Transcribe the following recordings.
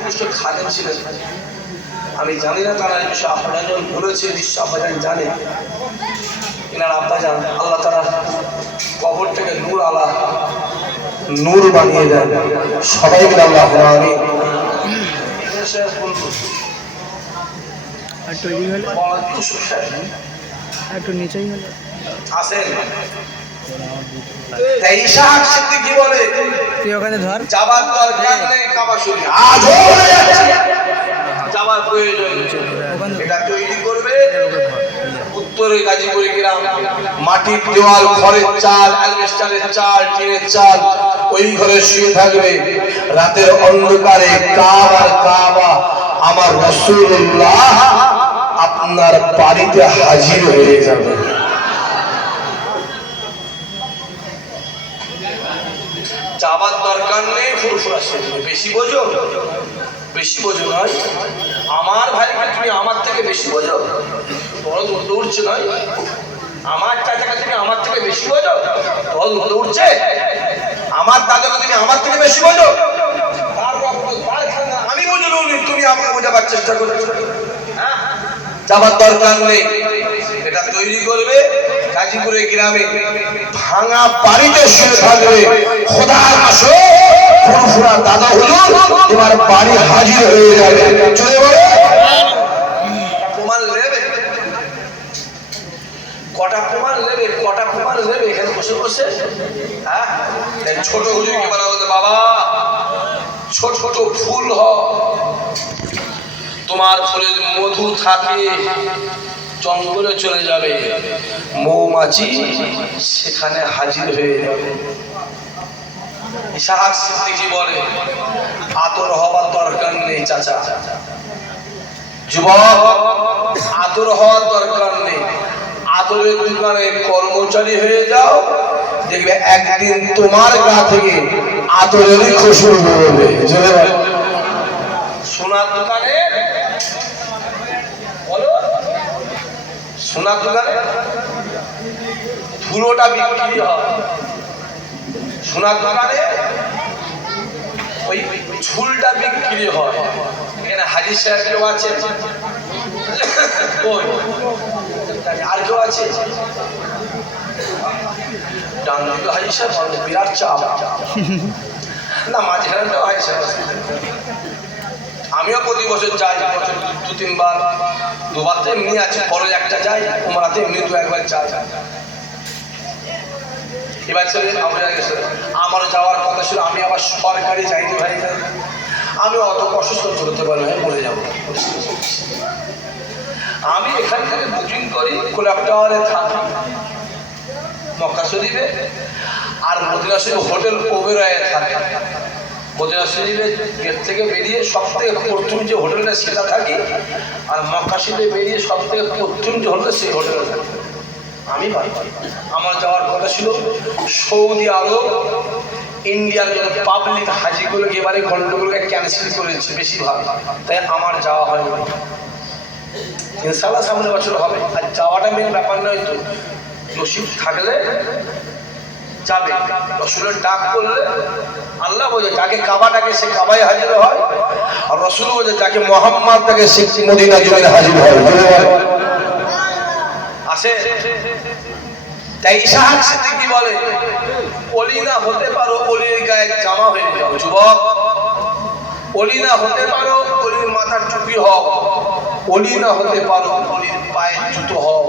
একমাত্র খাদেম ছিলেন। আমি জানি না তারা এই বিষয়ে আপনারা যখন বলেছে নিশ্চয় আব্বাজান জানে। এনার আব্বাজান আল্লাহ তারা কবর থেকে নূর আলা নূর বানিয়ে দেন। সবাই মিলে আল্লাহু আমিন। একটু নিচেই হলে আসেন। তাই ইশাক সিদ্দিকী বলে তুই ওখানে ধর, যাবার দরকার নেই কাবা শরীফ, আজও বলে যাচ্ছে যাবার প্রয়োজন। এটা তৈরি করবে উত্তরে গাজীপুর গ্রাম, মাটির দেওয়াল, ঘরের চাল, অ্যালবেস্টারের চাল, টিনের চাল, ওই ঘরে শুয়ে থাকবে। রাতের অন্ধকারে কাবা কাবা আমার রাসূলুল্লাহ আপনার বাড়িতে হাজির হয়ে যাবে। যাবার দরকার নেই ফুরফুরা শরীফে। বেশি বোঝো, বেশি বোঝো নয় আমার ভাইকে, তুমি আমার থেকে বেশি বোঝো, বড় উঠতে উঠছে নয়। আমার চাচাকে তুমি আমার থেকে বেশি বোঝো, বড় উঠতে উঠছে। আমার দাদাকে তুমি আমার থেকে বেশি বোঝো, আমি বুঝলো তুমি আমাকে বোঝাবার চেষ্টা করছো। যাবার দরকার নেই। এটা তৈরি করবে গাজীপুরের গ্রামে, ভাঙা বাড়িতে শুয়ে থাকবে। খোদার আসো ফুরফুরা দাদা হুজুর তোমার বাড়ি হাজির হয়ে যাবে। চলে বলো প্রমাণ নেবে, কটা প্রমাণ নেবে, কটা প্রমাণ নেবে এখানে বসে বসে। হ্যাঁ, ছোট হুজুরকে বলা বলতে বাবা ছোট ছোট ফুল হ, তোমার ফুলের মধু থাকে, জঙ্গলে চলে যাবে, মৌমাছি সেখানে হাজির হয়ে যাবে। ইশাক সিদ্দিকী বলে আদর হওয়ার দরকার নেই চাচা, যুবক আদর হওয়ার দরকার নেই। আদরের দোকানে কর্মচারী হয়ে যাও, দেখবে একদিন তোমার গা থেকে আদরেরই খুশবু বেরোবে। সোনার দোকানে বলো, সোনার দোকানে ধুলোটা বিক্রি হয়, সোনার দোকানে ওই ঝুলটা বিক্রি হয়। এখানে হাজির সাহেব কেউ আছে? আর কেউ আছে? ডান দিকে হাজির সাহেব, বিরাট চাপ না, মাঝখানেটাও হাজির সাহেব। আমিও প্রতি বছর যাই, বছর 2-3 বার, 2 বার তো এমনি আছে, বড় একটা যাই, উমরাতে এমনি 2-1 বার যাই। এবার ছেলে আমারও যাওয়ার কথা ছিল, আমি আবার সরকারি যাইনি ভাই, আমি অত অসুস্থ করতে পারবো, আমি মরে যাবো। আমি এখান থেকে বুকিং করি, কোলাপ টাওয়ারে থাকি মক্কা শরীফে, আর মদিনা শরীফ হোটেল ওবেরয়ে থাকে। মদিনা শরীফের গেট থেকে বেরিয়ে সব থেকে প্রথম যে হোটেলটা সেটা থাকি, আর মক্কা শরীফে বেরিয়ে সব থেকে প্রথম যে হোটেল সেই হোটেলে থাকি। আমি ভাই আমার যাওয়ার কথা ছিল সৌদি আরব, ইন্ডিয়ার যত পাবলিক হাজিগুলোকে এবারে গন্ডগুলোকে ক্যান্সেল করেছে বেশিরভাগ, তাই আমার যাওয়া হয়নি। ইনশাআল্লাহ সামনের বছর হবে। আর যাওয়াটা মেন ব্যাপার নয়, তো নসিব থাকলে যাবে। রসুলের ডাক করলে আল্লাহ বোঝে, যাকে কাবা ডাকে সে কাবায় হাজির হয়, আর রসুল বোঝে যাকে মোহাম্মদ ডাকে সে মদিনা জমিনে হাজির হয়। আসে তাই ইশাক সিদ্দিকী বলে ওলি না হতে পারো, ওলির গায়ে জামা হয়ে যাও। যুবক ওলি না হতে পারো, ওলির মাথার টুপি হও। ওলি না হতে পারো, ওলির পায়ের জুতো হও।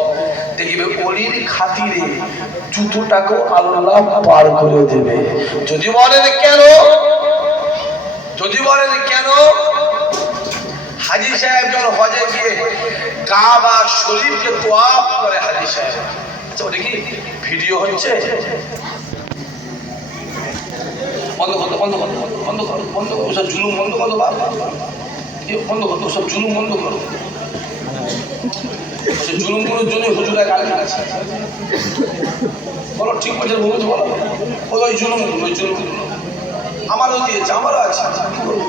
দেখবে ওলির খাতিরে জুতোটাকেও আল্লাহ পার করে দেবে। যদি বলেন কেন, যদি বলেন কেন, হাজী সাহেব যখন হজে গিয়ে কাবা শরীফকে তোয়াফ করে হাজী সাহেব, আচ্ছা ওটা কি ভিডিও হচ্ছে? বন্ধ করো, বন্ধ করো, বন্ধ করো, বন্ধ করো, ওসব জুলুম বন্ধ করো, বাবা বন্ধ করো, ওসব জুলুম বন্ধ করো। জুলুমগুলোর জন্য হুজুরা গালি দিচ্ছে। বলো ঠিক বলছে, বলছে বলো, ওই জুলুমগুলো, ওই জুলুমগুলো আমারও দিয়েছে, আমারও আছে,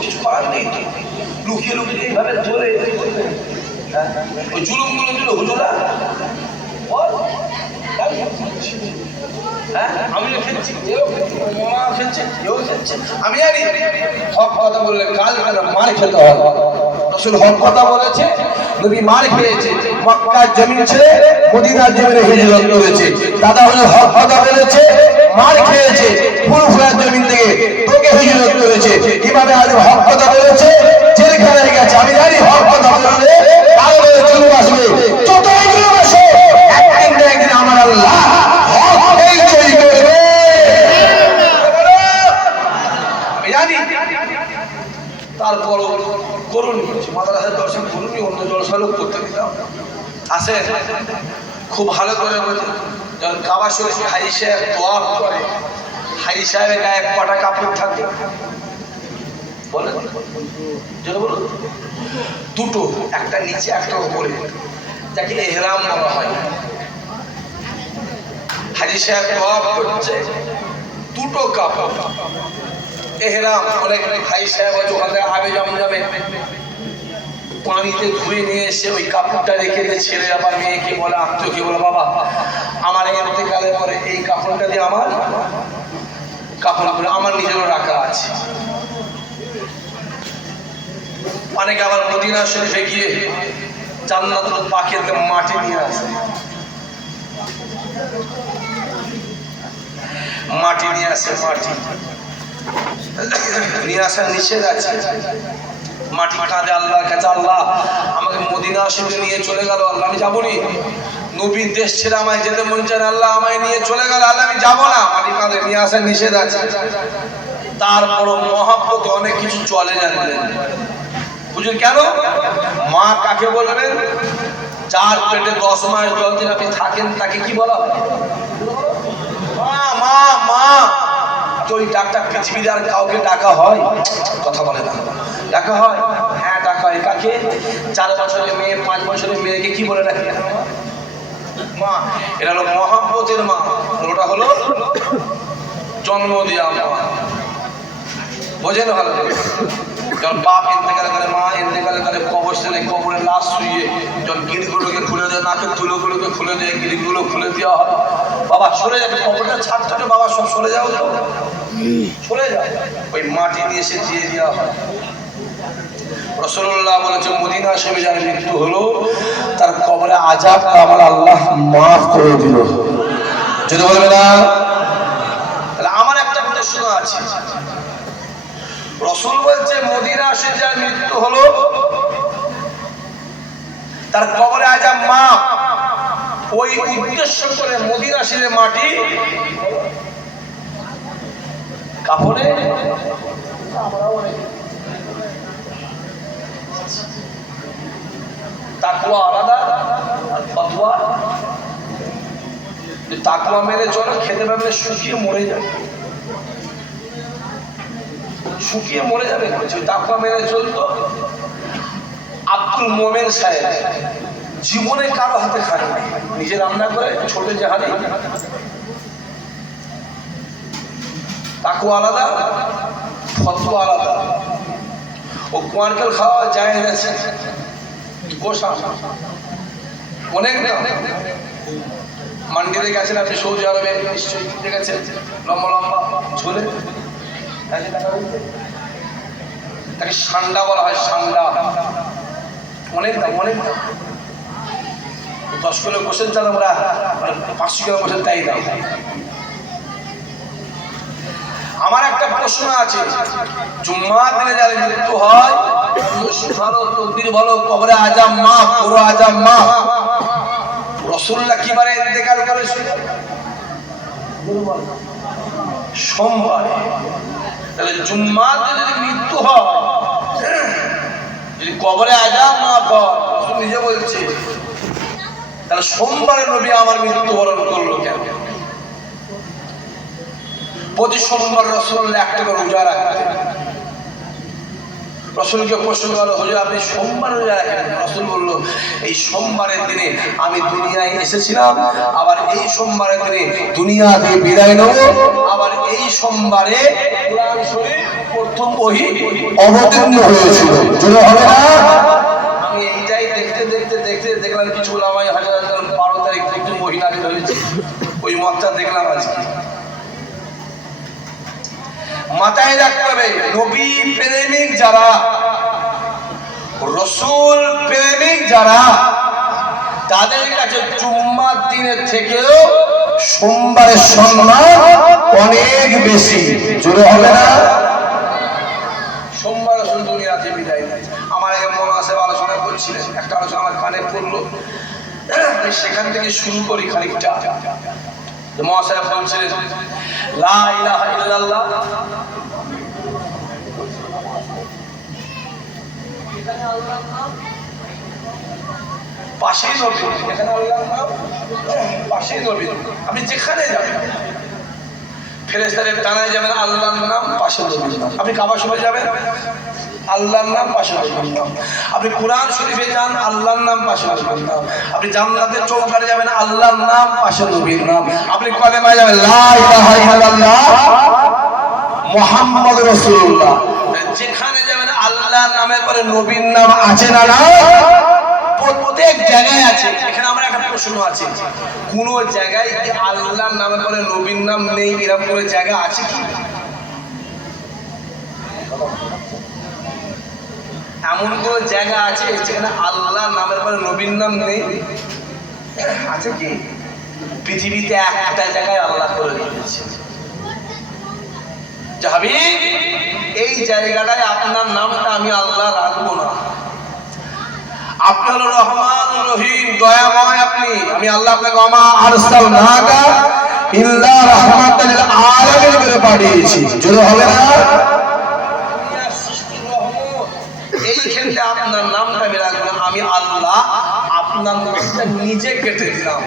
কিছু করার নেই। তো লুকিয়ে লুকিয়ে এইভাবে ধরে ওই জুলুমগুলো দিল হুজুরা। হ্যাঁ আমিও খেলছি, এও খেলছে, মামা খেলছে, এও খেলছে। আমি জানি হক কথা বললে কাল কাল মার খেতে হবে। রাসূল হক কথা বলেছে, নবী মার খেয়েছে, মক্কার জমিন ছেড়ে মদিনার জমিনে হিজরত করেছে। দাদা হলো হক কথা বলেছে, মার খেয়েছে, ফুরফুরার জমিন থেকে তোকে হিজরত করেছে। ইমামে আজম হক কথা বলেছে, জেলখানায় গেছে। আমি জানি হক কথা বললে কারো জুলুম আসবে, যতই জুলুম আসে একদিন না একদিন আমার আল্লাহ হক এই জয় করবে। আমি জানি। তারপর করুন মাদ্রাসার দর্শন করুন, অন্য জলসালো করতে দিতাম। আসে খুব ভালো করে বলছে, যখন কাবা শরীফ হাজি সাহেব দোয়া করে, হাজি সাহেবের গায়ে কটা কাপড় থাকে বলেন? বলুন। দুটো, একটা নিচে একটা উপরে, যাকে এহরাম বলা হয়। হাজি সাহেব দোয়া করছে, দুটো কাপড় এহরাম। অনেক হাজি সাহেব আছে ওখানে আবে জমজমে পানিতে ধুয়ে নিয়ে এসে ওই কাপড়টা রেখে দিয়ে ছেলে আবার মেয়েকে বলে, আত্মীয়কে বলে, বাবা আমার ইন্তেকালের পরে এই কাপড়টা দিয়ে আমার কাপড়গুলো আমার নিজেরও রাখা আছে। অনেকে আবার মদিনা শরীফে গিয়ে জান্নাতুল পাকের মাটি নিয়ে আসে, মাটি নিয়ে আসে, মাটি নিয়ে আসার নিষেধ আছে। মাটি কাঁদে আল্লাহর কাছে, আল্লাহ আমাকে মদিনা শরীফে নিয়ে চলে গেল, আল্লাহ আমি যাবো নি, নবীর দেশ ছেড়ে আমায় যেতে মন চায়, আল্লাহ আমায় নিয়ে চলে গেল, আল্লাহ আমি যাবো না। মাটি কাঁদে, নিয়ে আসার নিষেধ আছে। তারপরও মহব্বতে অনেক কিছু চলে জানলেন। বুঝলেন কেন? মা কাকে বলবেন? যার পেটে 10 মাস 10 দিন আপনি থাকেন তাকে কি বলা হয়? মা মা মা। ওই ডাক্তার পৃথিবীর আর কাউকে ডাকা হয়? কথা বলে না, ডাকা হয়? হ্যাঁ ডাকা হয়। কাকে? 4 বছরের মেয়ে 5 বছরের মেয়েকে কি বলে ডাকে? মা। এটা হলো মহব্বতের মা, ওটা হলো জন্ম দেওয়া মা। বোঝেন ভালো করে? যখন বাপ ইন্তেকাল করে, মা ইন্তেকাল করে, কবরস্থানে কবরে লাশ শুয়ে যখন গিরিগুলোকে খুলে দেয়, নাকের তুলোগুলোকে খুলে দেয়, গিরিগুলো খুলে দেওয়া হয়, বাবা সরে যাবে, কবরটা ছাড় থেকে বাবা সব সরে যাও, তো সরে যাও, ওই মাটি নিয়ে এসে দিয়ে দেওয়া হয়। রাসূলুল্লাহ বলেছে, মদিনা শরীফে যার মৃত্যু হলো তার কবরে আযাবটা আমার আল্লাহ মাফ করে দিল। যদি বলবে না, তাহলে আমার একটা প্রশ্ন আছে। রাসূল বলছে মদিনা শরীফে যার মৃত্যু হলো তার কবরে আযাব মাফ, ওই উদ্দেশ্য করে মদিনা শরীফের মাটি কাফনে তাকওয়া আলাদা আর ফতোয়া। তাকওয়া মেনে চলো, খেতে পারলে শুকিয়ে মরে যাবে, শুকিয়ে মরে যাবে। তাকওয়া মেনে চলতো। আব্দুল মোমেন সাহেব জীবনে কারো হাতে খায় না, নিজে রান্না করে ছোট জাহাজে। তাকওয়া আলাদা, ফতোয়া আলাদা। ও কোয়ার্কেল খাওয়া যায় গেছে গোসা অনেক না। মান্ডিতে গেছেন আপনি, সৌদি আরবে নিশ্চয়ই দেখেছেন, লম্বা লম্বা ঝোলে তাকে সান্ডা বলা হয়, সান্ডা। অনেক দাম, অনেক দাম। 10 কিলো গোসেন চাল আমরা 500 কিলো গোসেন তাই দাম। আমার একটা প্রশ্ন আছে, জুম্মার দিনে যার মৃত্যু হয় ভালো, তকদির ভালো, কবরে আযাব মাফ, পুরো আযাব মাফ। রাসূলুল্লাহ কি বারে ইন্তেকাল করেছিল? সোমবার। তাহলে জুম্মার দিনে যদি মৃত্যু হয়, যদি কবরে আযাব মাফ হয়, রাসূল নিজে বলছে, তাহলে সোমবারে নবী আমার মৃত্যুবরণ করলো কেন? প্রতি সোমবার রাসূলুল্লাহ একটা করে রোজা রাখতেন। রাসূলকে প্রশ্ন করা হলো, আপনি সোমবার রোজা রাখেন? রাসূল বলল, এই সোমবারের দিনে আমি দুনিয়ায় এসেছিলাম, আবার এই সোমবারের দিনে দুনিয়া থেকে বিদায় নেব, আবার এই সোমবারে কুরআন শরীফ প্রথম ওহী অবতীর্ণ হয়েছিল। জোরে হবে না? আমি এইটাই দেখতে দেখতে দেখতে দেখলাম কিছু ওলামায়ে হাদিস 12 তারিখ থেকে ওহী নাযিল হয়েছে। ওই ওই মতটা দেখলাম আজকে। মাথায় রাখতে হবে, নবী প্রেমিক যারা, রসুল প্রেমিক যারা, তাদের কাছে জুম্মার দিনের থেকেও সোমবারের সম্মান অনেক বেশি। জোরে হবে না? সোমবার রসুল দুনিয়াতে বিদায় নেয়। আমার আগে মনে আছে আলোচনা করছিলেন, একটা আলোচনা আমার কানে পড়লো, সেখান থেকে শুরু করি খানিকটা। মহাসাহেব বলছিলেন লা ইলাহা ইল্লাল্লাহ, পাশেই নবী, এখানে আল্লাহর নাম, পাশেই নবী। আপনি যেখানে যাবেন, ফেরেশতাদের টানায় যাবেন আল্লাহর নাম, পাশে নবীর নাম। আপনি কাবা শরীফে যাবেন, আল্লাহর নাম, পাশে নবীর নাম। আপনি কোরআন শরীফে যান, আল্লাহর নাম, পাশে নবীর নাম। আপনি জান্নাতের চৌকাঠে যাবেন, আল্লাহর নাম, পাশে নবীর নাম। আপনি কলেমায় যাবেন লা ইলাহা ইল্লাল্লাহ মুহাম্মাদুর রাসূলুল্লাহ। যেখানে যাবেন আল্লাহর নামের পরে নবীর নাম আছে না? না, প্রত্যেক জায়গায় আছে। এখানে আমার একটা প্রশ্ন আছে, কোন জায়গায় কি আল্লাহর নামের পরে নবীর নাম নেই, এরকম কোন জায়গা আছে কি? এমন কোন জায়গা আছে যেখানে আল্লাহর নামের পরে নবীর নাম নেই? আছে কি? পৃথিবীতে একটা জায়গায় আল্লাহ করে দিয়েছে, যাবি এই জায়গাটায় আপনার নামটা আমি আল্লাহ রাখবো না। আপনি হলো রহমান রহিম, দয়াময় আপনি, আমি আল্লাহ আপনাকে ওমা আরসালনাকা ইল্লা রাহমাতাল লিল আলামিন করে পাঠিয়েছি। জোরে হবে না? এইখানে আপনার নামটা আমি রাখবো না, আমি আল্লাহ আপনার নামটা নিজে কেটে দিলাম।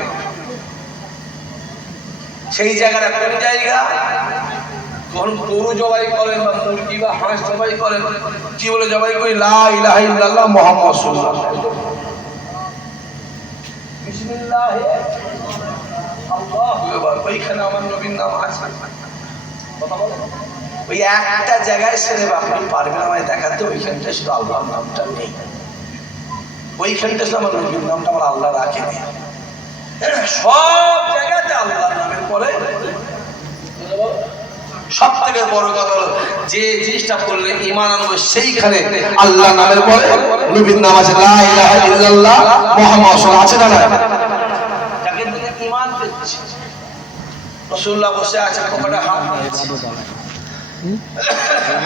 সেই জায়গাটা কোন জায়গা? যখন গরু জবাই করেন বা মুরগি বা হাঁস জবাই করেন, কি বলে জবাই করি? লা ইলাহা ইল্লাল্লাহ মুহাম্মাদুর রাসূলুল্লাহ, বিসমিল্লাহ আল্লাহু আকবার। ওইখানে আমার নবীর নাম আছে? কথা বলো। ওই একটা জায়গায় সেরে আপনি পারবেন আমায় দেখাতে, ওইখানটা শুধু আল্লাহর নামটা নেই, ওইখানটা শুধু আমার নবীর নামটা আমার আল্লাহ রাখেনি। সব জায়গাতে আল্লাহর নামের পরে সব থেকে বড় কথা হলো যে জিনিসটা করলে ঈমান আনবে, সেইখানে আল্লাহ নামের পরে নবীর নাম আছে, লা ইলাহা ইল্লাল্লাহ মুহাম্মাদুর রাসূলুল্লাহ আছে না? তাকে দিলে ঈমান পেয়েছে। রাসূলুল্লাহ বসে আছে, পকেটে হাত নিয়েছে,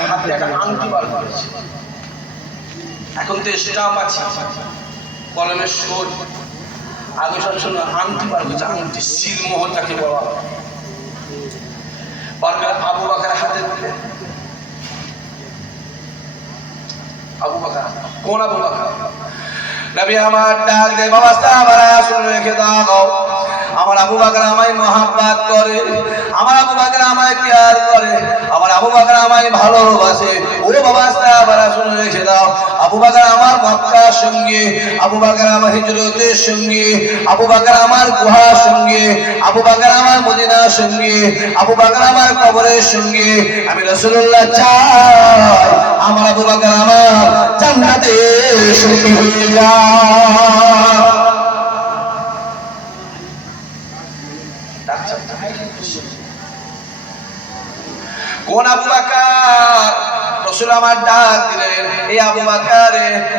হাতে একটা আংটি বার করেছে। এখন তো স্টাম্প আছে, কলমের সুর, আগে সব শুনে আংটি বার করেছে, আংটি সিলমোহর যাকে বলা হয়। আবু বকর হাতে দিলেন। আবু বকর, কোন আবু বকর? নবী আমার ডাক দে, বাবা সাহাবারা শুনে রেখে দাও, আমার আবু বকর আমায় মহব্বত করে, আমার আবু বকর আমায় প্যার করে, আমার আবু বকর আমায় ভালোবাসে। ও বাবা সাহাবারা শুনে রেখে দাও, আবু বকর আমার মক্কার সঙ্গে, আবু বকর আমার হিজরতের সঙ্গে, আবু বকর আমার গুহার সঙ্গে, আবু বকর আমার মদিনার সঙ্গে, আবু বকর আমার কবরের সঙ্গে। আমি রাসূলুল্লাহ চাই আমার আবু বকর আমার জান্নাতে সঙ্গী হয়ে যায়। কোন আবু বকর? রাসূল আমার ডাক দিলেন, এই আবু বকর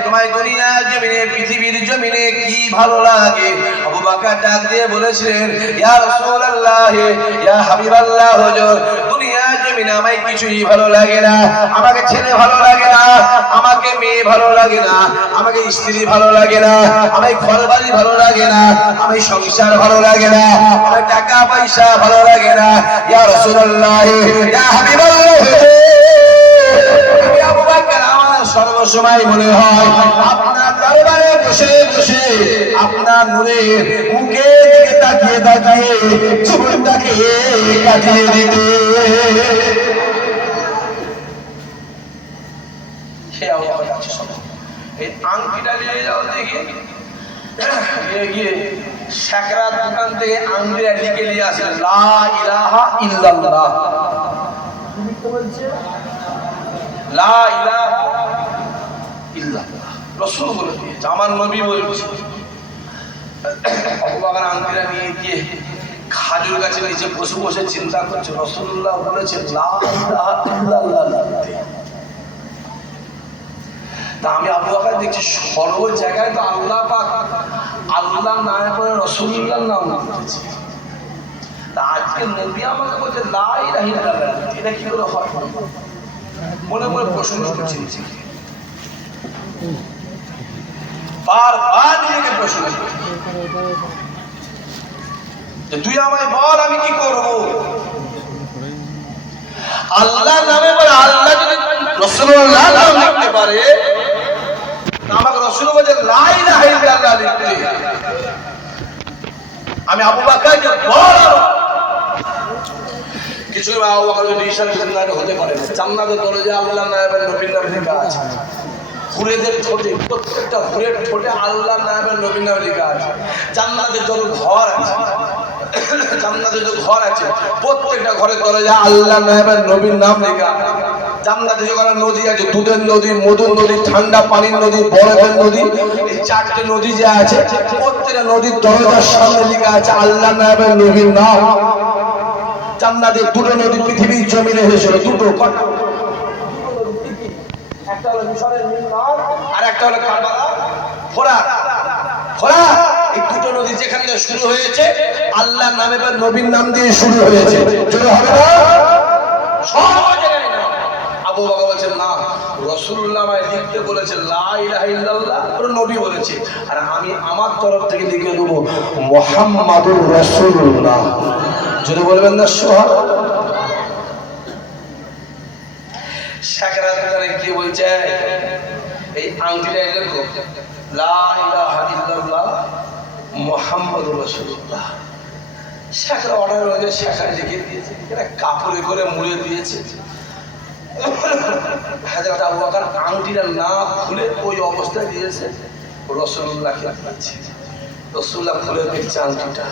তোমার দুনিয়ার জমিনে, পৃথিবীর জমিনে কি ভালো লাগে? আবু বকর ডাক দিয়ে বলেছিলেন, ইয়া রাসূলুল্লাহ, ইয়া হাবিবাল্লাহ, হুজুর দুনিয়ার জমিনে আমায় কিছুই ভালো লাগে না। আমাকে ছেলে ভালো লাগে না, আমাকে মেয়ে ভালো লাগে না, আমাকে স্ত্রী ভালো লাগে না, আমায় ঘরবাড়ি ভালো লাগে না, আমায় সংসার ভালো লাগে না, আমায় টাকা পয়সা ভালো লাগে না। ইয়া রাসূলুল্লাহ, ইয়া হাবিবাল্লাহ, আবু বকর আমার সর্বসময় মনে হয় আপনার দরবারে বসে বসে আপনার নূরে মুখে দিকে তাকিয়ে তাকিয়ে জীবনটাকে কাটিয়ে দিতে। সে আবু বকর আছে সব। এই আংটিটা নিয়ে যাও দেখি, নিয়ে গিয়ে সাকরাত দোকান থেকে আংটিটা লিখে নিয়ে আসে, লা ইলাহা ইল্লাল্লাহ। তুমি তো বলছে লা ইলাহা ইল্লাল্লাহ, রাসূল বলে দিয়েছে, আমার নবী বলেছে। আবু বকর আংটিটা নিয়ে গিয়ে খাজুর গাছের নিচে বসে বসে চিন্তা করছে, রাসূলুল্লাহ বলেছেন লা ইলাহা ইল্লাল্লাহ লিখতে। তা আমি আবু বকর দেখছি সর্ব জায়গায় তো আল্লাহ পাক আল্লাহ নামে পরে রাসূলুল্লাহর নাম লিখেছে। তা আজকে নবী আমাকে বলছে লা ইলাহা ইল্লাল্লাহ, এটা কি করে হয়? মনে মনে প্রশ্ন করছি, বারবার নিজেকে প্রশ্ন করছি যে তুই আমায় বল আমি কি করব? আল্লাহ নামে বলে আল্লাহ যদি রাসূলুল্লাহ নাম লিখতে পারে, আমাকে রাসূল বলে লা ইলাহা ইল্লাল্লাহ লিখতে। আমি আবু বকরকে বল, কিছু আবু বকর ডিসিশন জান্নাতে হতে পারে না। জান্নাতের দরজা আল্লাহ নামে নবীর নামে লেখা আছে। হুরেদের ঠোঁটে, প্রত্যেকটা হুরের ঠোঁটে আল্লাহ নামে নবীর নামে লেখা আছে। জান্নাতের যত ঘর আছে, জান্নাতের যত ঘর আছে, প্রত্যেকটা ঘরের দরজা আল্লাহ নামে নবীর নাম লেখা। জান্নাতে যখন নদী আছে, দুধের নদী, মধুর নদী, ঠান্ডা পানির নদী, বরফের নদী, এই চারটে নদী যে আছে, প্রত্যেকটা নদীর দরজার সামনে লেখা আছে আল্লাহ নামে নবীর নাম। জান্নাতে দুটো নদী পৃথিবীর জমিনে এসেছিল, দুটো। একটা হলো মিশরের নীল নদ, আর একটা হলো কারবালা ফোরাত। ফোরাত, এই দুটো নদী যেখানে শুরু হয়েছে আল্লাহর নামে বা নবীর নাম দিয়ে শুরু হয়েছে। জোরে হবে না? সব জায়গায় না। আবু বকর বলেছেন না, রাসূলুল্লাহ আমায় লিখতে বলেছে লা ইলাহা ইল্লাল্লাহ, ওর নবী বলেছে, আর আমি আমার তরফ থেকে লিখে দেবো মুহাম্মাদুর রাসূলুল্লাহ। যদি বলবেন না সুবহানাল্লাহ। সাকরাত করে কি বলছে, এই আংটিটা লেখো লা ইলাহা ইল্লাল্লাহ মুহাম্মাদুর রাসূলুল্লাহ। সাকরা অর্ডার হয়ে যায়, সাকরা লিখে দিয়েছে, এটা কাপড়ে করে মুড়ে দিয়েছে। হযরত আবু বকর আংটিটা না খুলে ওই অবস্থায় দিয়েছে, রাসূলুল্লাহকে দিয়েছে। রাসূলুল্লাহ খুলে দেখছে আংটিটা,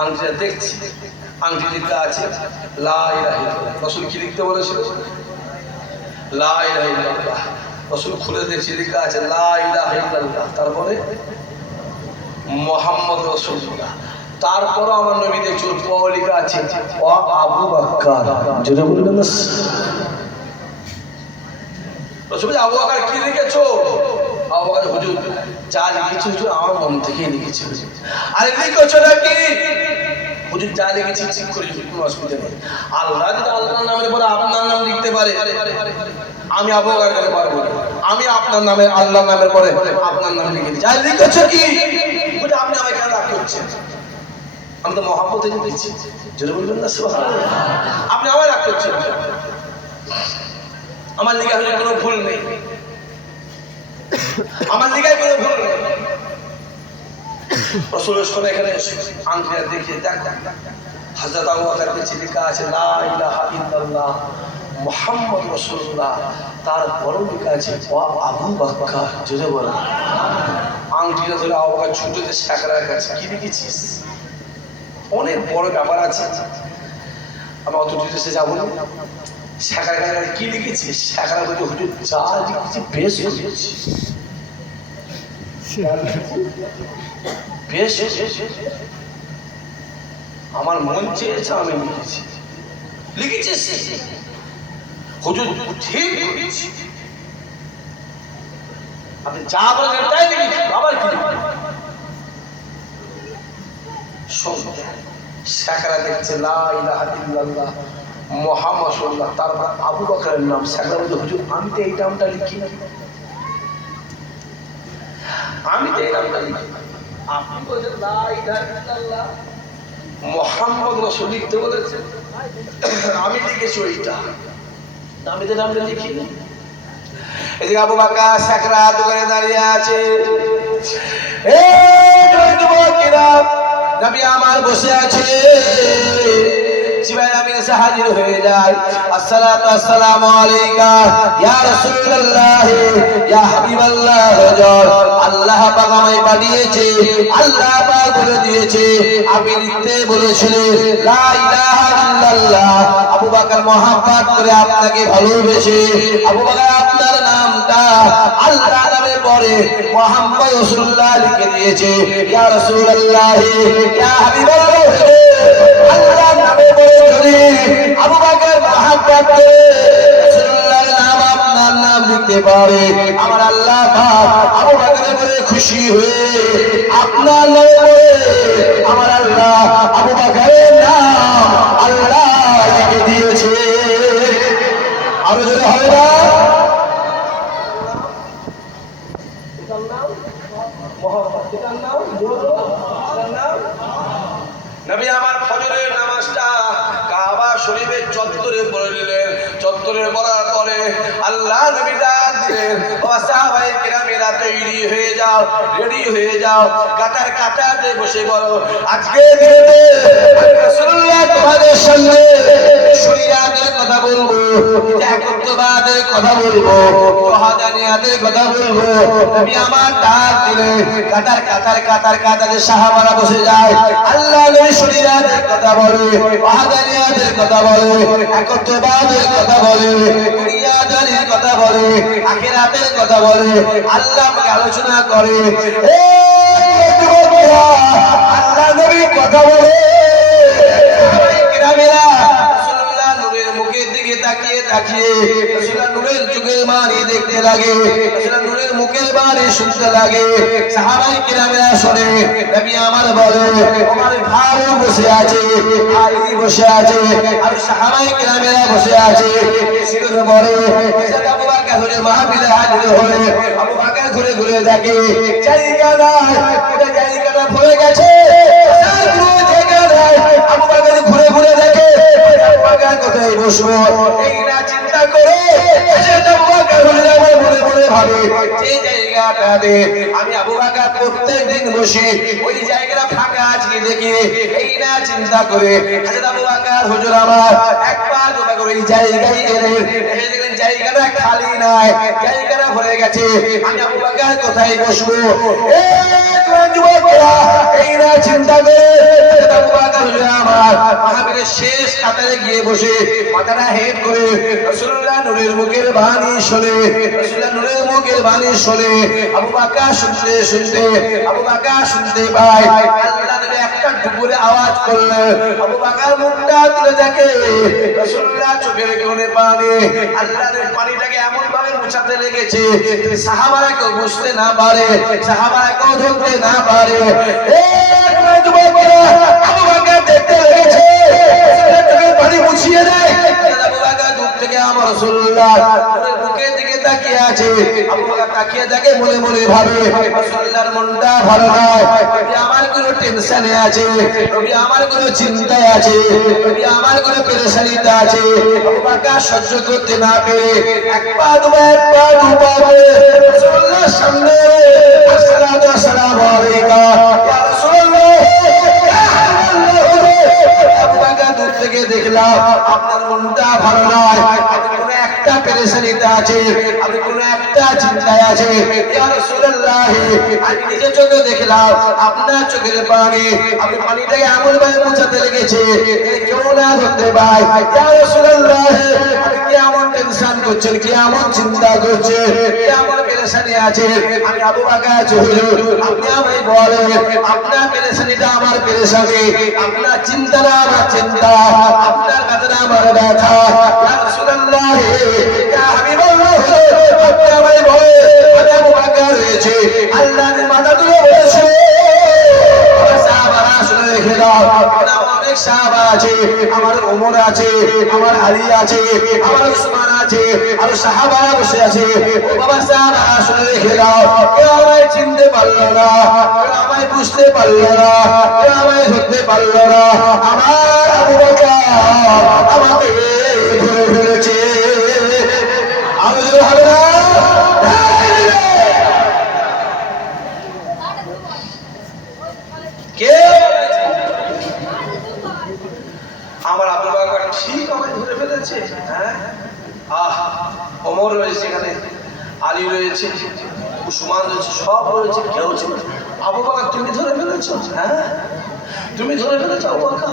আংটিটা দেখছি, আংটি লেখা আছে লা ইলাহা ইল্লাল্লাহ। রাসূল কি লিখতে বলেছিল? লা ইলাহা ইল্লাল্লাহ। রাসূল খুলে দেখছি লেখা আছে লা ইলাহা ইল্লাল্লাহ, তারপরে মুহাম্মদ রাসূলুল্লাহ। তারপর আমার নবী দেখছি ওর লেখা আছে ও আবু বকর। যেটা বলবেন না রাসূল আবু বকর কি লিখেছো? আবু বকর হুজুর যা লিখেছি হুজুর আমার মন থেকেই লিখেছি। আরে লিখেছো নাকি? হুজুর যা লিখেছি ঠিক করে, কোনো অসুবিধা নেই। আল্লাহ যদি আল্লাহর নামের পরে আপনার নাম লিখতে পারে, আমি আবু বকর করে পারবো না। আমি আপনার নামে আল্লাহর নামের পরে আপনার নাম লিখে দিই। যা লিখেছো কি? বলে আপনি আমাকে কেন রাগ করছেন? আমি তো মহব্বতে লিখেছি। যদি বলবেন না সুবহানাল্লাহ, আপনি আমায় রাগ করছেন। আমার লিখা হলে কোনো ভুল নেই, আমার লিখায় কোনো ভুল নেই। রাসূলের সামনে এখানে আংটিটা দেখিয়ে দেখ, হযরত আবু বকর কাছে লেখা আছে লা ইলাহা ইল্লাল্লাহ মুহাম্মদ রাসূলুল্লাহ, তারপরে লেখা আছে ও আবু বকর। জোরে বলো। আংটিটা ধরে আবু বকর ছুটেছে সাকরার কাছে, কি লিখেছিস? অনেক বড় ব্যাপার আছে, আমি অত ডিটেলসে যাবো না। সাকরার কাছে কি লিখেছিস? সাকরা বলছে হুজুর যা লিখেছি বেশ লিখেছি, বেশ আমার মন চেয়েছে আমি লিখেছি। লিখেছিস হুজুর ঠিক লিখেছি, আপনি যা বলেন তাই লিখেছি। আবার কি সাকরা দেখছে লা ইলাহা ইল্লাল্লাহ মুহাম্মদ রাসূলুল্লাহ, তারপর আবু বকরের নাম। সাকরা বলছে হুজুর আমি তো এই নামটা লিখি না, আমি তো এই নামটা লিখি। আপনি বলছেন লা ইলাহা ইল্লাল্লাহ মুহাম্মদ রাসূল লিখতে বলেছেন, আমি লিখেছি ওইটা, আমি তো নামটা লিখি না। এদিকে আবু বকর সাকরাত করে দাঁড়িয়ে আছে। নবী আমার বসে আছে, জিবরাইল আমিন এসে হাজির হয়ে যায়। আসসালাতু আসসালামু আলাইকা ইয়া রাসূলুল্লাহ ইয়া হাবিবাল্লাহ। হুজুর আল্লাহ পাক আমায় পাঠিয়েছে, আল্লাহ পাক বলে দিয়েছে আমি লিখতে বলেছিলেন লা ইলাহা ইল্লাল্লাহ। আবু বকর মহব্বত করে আপনাকে ভালোবেসে আবু বকর আপনার নামটা আল্লাহ নামে পরে মুহাম্মদ রাসূলুল্লাহ লিখে দিয়েছে। ইয়া রাসূলুল্লাহ ইয়া হাবিবাল্লাহ। আল্লাহর নামে বলে যদি আবু বকর মহব্বত করে রাসূলুল্লাহর নাম আপনার নাম লিখতে পারে, আমার আল্লাহ পাক আবু বকরের বলে খুশি হয়ে আপনার নামে বলে আমার আল্লাহ আবু বকরের নাম আল্লাহ লিখে দিয়েছে। আরো যদি হয় না নবী আমার ফজরের নামাজটা কাবা শরীফের চত্বরে পড়ে নিলেন। চত্বরে পড়ার পরে আল্লাহ নবী ডাক দিলেন, ও সাহাবায়ে কেরামেরা তৈরি হয়ে যাও, রেডি হয়ে যাও, কাতার কাতারে বসে বলো আজকে দিনেতে রাসূলুল্লাহ তোমাদের সামনে শরীয়তের কথা বলবো, একত্ববাদের কথা বলবো, ওয়াহদানিয়াতের কথা বলবো। নবী আমার ডাক দিলেন, কাতার কাতার কাতার কাতারে সাহাবারা বসে যায়। আল্লাহ নবী শরীয়তের কথা বলে, ওয়াহদানিয়াতের কথা বলে, একত্ববাদের কথা বলে, দুনিয়াদারির কথা বলে, আখিরাতের কথা বলে, আল্লাহকে আলোচনা করে। আল্লাহ নবী কথা বলে কেরামেরা রাসূলুল্লাহ নূরের মুখের দিকে তাকিয়ে তাকিয়ে রাসূলুল্লাহ নূরের চোখের বাণী দেখতে লাগে, রাসূলুল্লাহ নূরের মুখের বাণী শুনতে লাগে। সাহাবায়ে কেরামেরা শুনে নবী আমার বলে ওমর ফারুক বসে আছে, আলী বসে আছে, আর সাহাবায়ে কেরামেরা বসে আছে। সির বলে আবু বকর ঘুরে মাহফিলে হাজির হয়ে আবু বকর ঘুরে ঘুরে দেখে জায়গা নাই, এটা জায়গাটা ভরে গেছে, আবু বকর ঘুরে ঘুরে দেখে আবু বকর কোথায় বসবো, এই না চিন্তা করে আবু বকর মনে মনে ভাবে যে জায়গাটাতে আমি আবু বকর প্রত্যেকদিন বসি ওই জায়গাটা ফাঁকা আছে দেখি, এই না চিন্তা করে হযরত আবু বকর হুজুর আমার একবার দোয়া করে এই জায়গায় এলেন, এসে দেখলেন জায়গাটা খালি নাই, জায়গাটা ভরে গেছে, আমি আবু বকর কোথায় বসবো। এই না চিন্তা করে হযরত আবু বকর হুজুর আমার মাহফিলের শেষ কাতারে গিয়ে বসে মাথাটা হেড করে রাসূলুল্লাহ নূরের মুখের বাণী শুনে, রাসূলুল্লাহ নূরের মুখের বাণী শুনে আবু বকর শুনতে শুনতে আবু বকর শুনতে পায় আল্লাহ নবী একটা দুপুরে আওয়াজ করলেন, আবু বকর মুখটা তুলে দেখে রাসূলুল্লাহ চোখের কোণে পানি, আল্লাহর পানিটাকে এমন ভাবে মুছাতে লেগেছে সাহাবারা কেউ বুঝতে না পারে, সাহাবারা কেউ ধরতে না পারে। আবু বকর দেখতে লেগেছে চোখের পানি মুছিয়ে দেয়, আবু বকর দূর থেকে আমার রাসূলুল্লাহ বুকের দিকে তাকিয়ে আছে। আবু বকর তাকিয়ে দেখে মনে মনে ভাবে রাসূলুল্লাহর মনটা ভালো নয়, নবী আমার কোনো টেনশনে আছে, নবী আমার কোনো চিন্তায় আছে, নবী আমার কোনো পেরেশানিতে আছে। আবু বকর সহ্য করতে না পেরে একবার দুবার রাসূলুল্লাহর সামনে আসসালাতু ওয়াসসালামু আলাইকা ইয়া রাসূলুল্লাহ, আবু বকর দূর থেকে দেখলাম আপনার মনটা ভালো নয়, আপনি কোনো একটা পেরেশানিতে আছে, আপনি কোনো একটা চিন্তায় আছে। ইয়া রাসূলুল্লাহ আমি নিজে চোখে দেখলাম আপনার চোখের পানি, আপনি পানিটাকে এমন ভাবে মুছাতে লেগেছে কেউ না ধরতে পায়। ইয়া রাসূলুল্লাহ আপনি কেমন টেনশন করছেন, কেমন চিন্তা করছেন, কেমন পেরেশানি আছে, আমি আবু বকর হুজুর আপনি আমায় বলেন আপনার পেরেশানিটা আমার পেরেশানি, আপনার চিন্তাটা আমার চিন্তা, আপনার ব্যথাটা আমার ব্যথা। ইয়া রাসূলুল্লাহ ইয়া হাবিবাল্লাহ আপনি আমায় বলেন আমি আবু বকর হয়েছে আল্লাহর মাথা তুলে বলেছে। সাহাবারা শুনে রেখে দাও, অনেক সাহাবা আছে, আমার ওমর আছে, আমার আলী আছে, আমার উসমান আছে, আর সাহাবারা বসে আছে। ও বাবা সাহাবারা শুনে রেখে দাও, কেউ আমায় চিনতে পারলো না, কেউ আমায় বুঝতে পারলো না, কেউ আমায় ধরতে পারলো না, আমার আবু বকর আমাকে ধরে ফেলেছে। আরো জোরে হবে না? আমার আবু বকর ঠিক আমায় ধরে ফেলেছে। হ্যাঁ ওমর রয়েছে এখানে, আলী রয়েছে, উসমান রয়েছে, সব রয়েছে, কেউ ছিল আবু বকর তুমি ধরে ফেলেছো। হ্যাঁ তুমি ধরে ফেলেছো আবু বকর।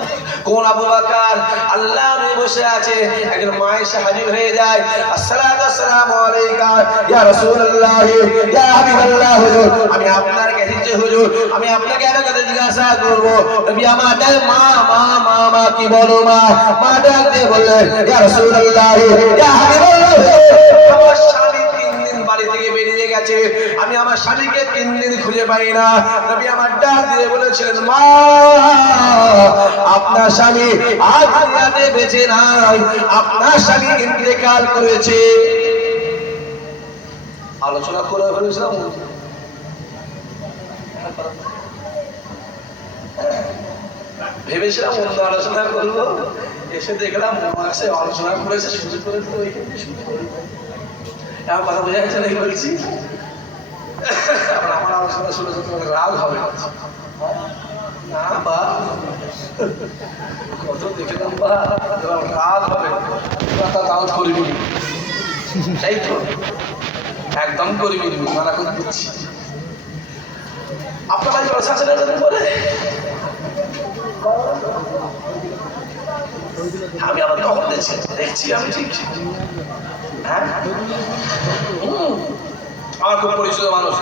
কোন আবু বকর? আল্লাহ নবী বসে আছে, একজন মা এসে হাজির হয়ে যায়, আসসালাতু ওয়াসসালামু আলাইকা ইয়া রাসূলুল্লাহ ইয়া হাবিবাল্লাহ হুজুর আমি আপনার কাছে যে হুজুর আমি আপনাকে একটা কথা জিজ্ঞাসা করবো, নবী আমার ডাক মা মা মা মা কি বলো মা? মা ডাক দিয়ে বললেন ইয়া রাসূলুল্লাহ ইয়া হাবিবাল্লাহ, আমার স্বামী 3 দিন বাড়ি থেকে বেরিয়ে গেছে, আমি আমার স্বামীকে 3 দিন খুঁজে পাই না। নবী আমার ডাক দিয়ে বলেছিলেন মা আপনার স্বামী আজ দুনিয়াতে বেঁচে নাই, আপনার স্বামী ইন্তেকাল করেছে। আলোচনা করে ফেলেছিলাম, ভেবেছিলাম অন্য আলোচনা করবো, এসে দেখলাম মাসে আলোচনা করেছে শুরু করে দিল ওইখানে শুরু করে এমন কথা বোঝা যাচ্ছে নাকি বলছি। আমার আলোচনা শুনেছে তোমাকে রাগ হবে না বা কত দেখলাম বা রাগ হবে তা দাওয়াত করবি, তাই তো একদম করবি মানা করে দিচ্ছি। আপনার বাড়ি জলসা আছে না বলে আমি আবার তখন দেখছি আমি ঠিক হ্যাঁ আমার খুব পরিচিত মানুষ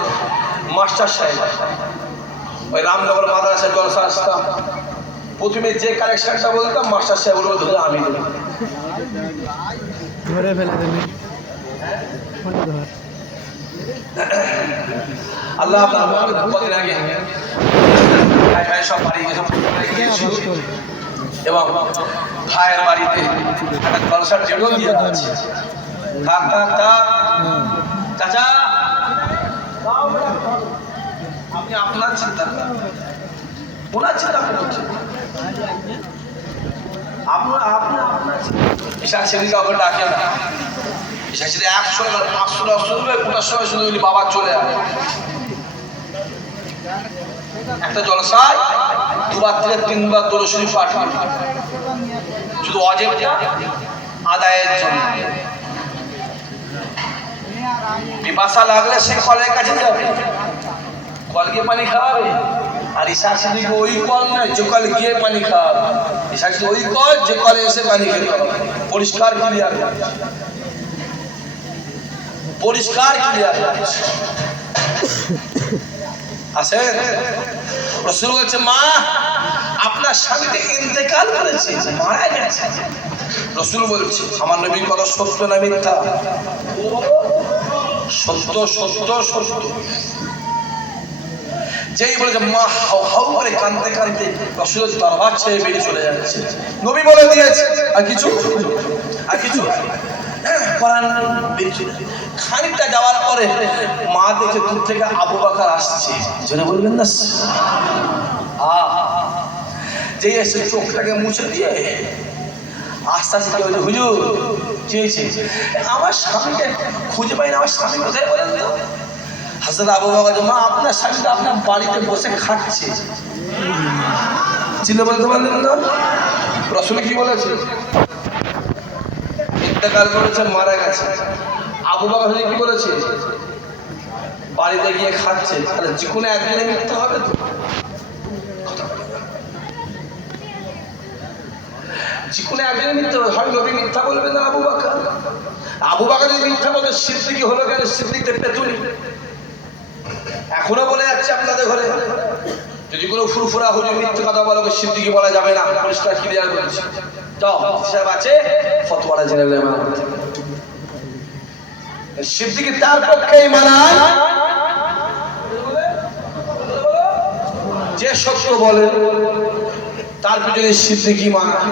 মাস্টার সাহেব, ওই রামনগর মাদ্রাসায় জলসা আসতাম, প্রথমে যে কালেকশনটা বলতাম মাস্টার সাহেব বলবো ধরে আমি ধরে ফেলে দেবে আল্লাহ কদিন আগে সব বাড়ি এবং ভাইয়ের বাড়িতে একটা জলসার টেবিল দিয়ে আছে। চাচা আপনি আপনার চিন্তা ওনার চিন্তা করছেন, আপনার ঈশা সেদিকে আবার ডাকে না, ঈশা সেদিকে 100 500 সময় শুধু বাবা চলে আসে। একটা জলসায় 2 বার থেকে 3 বার দরুদ শরীফ পাঠ করে শুধু ওয়াজিবটা আদায়ের জন্য। পিপাসা লাগলে সে কলের কাছে যাবে, কল গিয়ে পানি খাওয়াবে, আর ঈশা সেদিকে ওই কল নয় যে কলে গিয়ে পানি খাওয়াবে, ঈশা সেদিকে ওই কল যে কলে এসে পানি খেতে হবে। পরিষ্কার ক্লিয়ার, পরিষ্কার ক্লিয়ার আছে। রাসূল বলছে মা আপনার স্বামী তো ইন্তেকাল করেছে, মারা গেছে। রাসূল বলছে আমার নবীর কথা সত্য না মিথ্যা? সত্য সত্য সত্য। যেই বলেছে মা হাউ হাউ করে কাঁদতে কাঁদতে রাসূলের দরবার ছেড়ে বেরিয়ে চলে যাচ্ছে। নবী বলে দিয়েছে আর কিছু খানিকটা যাওয়ার পরে মা দেখে দূর থেকে আবু বকর আসছে, যেন বলবেন না যে এসে চোখটাকে মুছে দিয়ে আস্তে আস্তে কেউ হুজুর চেয়েছে আমার স্বামীকে খুঁজে পাই না, আমার স্বামী কোথায় বলেন তো? হযরত আবু বকর মা আপনার স্বামী তো আপনার বাড়িতে বসে খাচ্ছে, চিন্তা বলতে পারলেন না? রাসূল কি বলেছে? ইন্তেকাল করেছে, মারা গেছে। আবু বকর কি বলেছে? বাড়িতে গিয়ে খাচ্ছে। তাহলে যে কোনো একদিনে মৃত্যু হবে তো, যে কোনো একদিনে মৃত্যু হবে। হয় নবী মিথ্যা বলবেন না আবু বকর? আবু বকর যদি মিথ্যা বলে সিদ্দিকী হলো কেন? সিদ্দিকদের পেতুনি এখনো বলে যাচ্ছে আপনাদের ঘরে। যদি কোনো ফুরফুরা হুজুর মিথ্যে কথা বলে সিদ্দিকী বলা যাবে না, পরিষ্কার ক্লিয়ার বলছে। যাও সাহেব আছে ফতোয়াটা জেনে নেবেন। সিদ্দিকী তার পক্ষেই মানায় যে সত্য বলে, তার পিছনে সিদ্দিকী মানায়।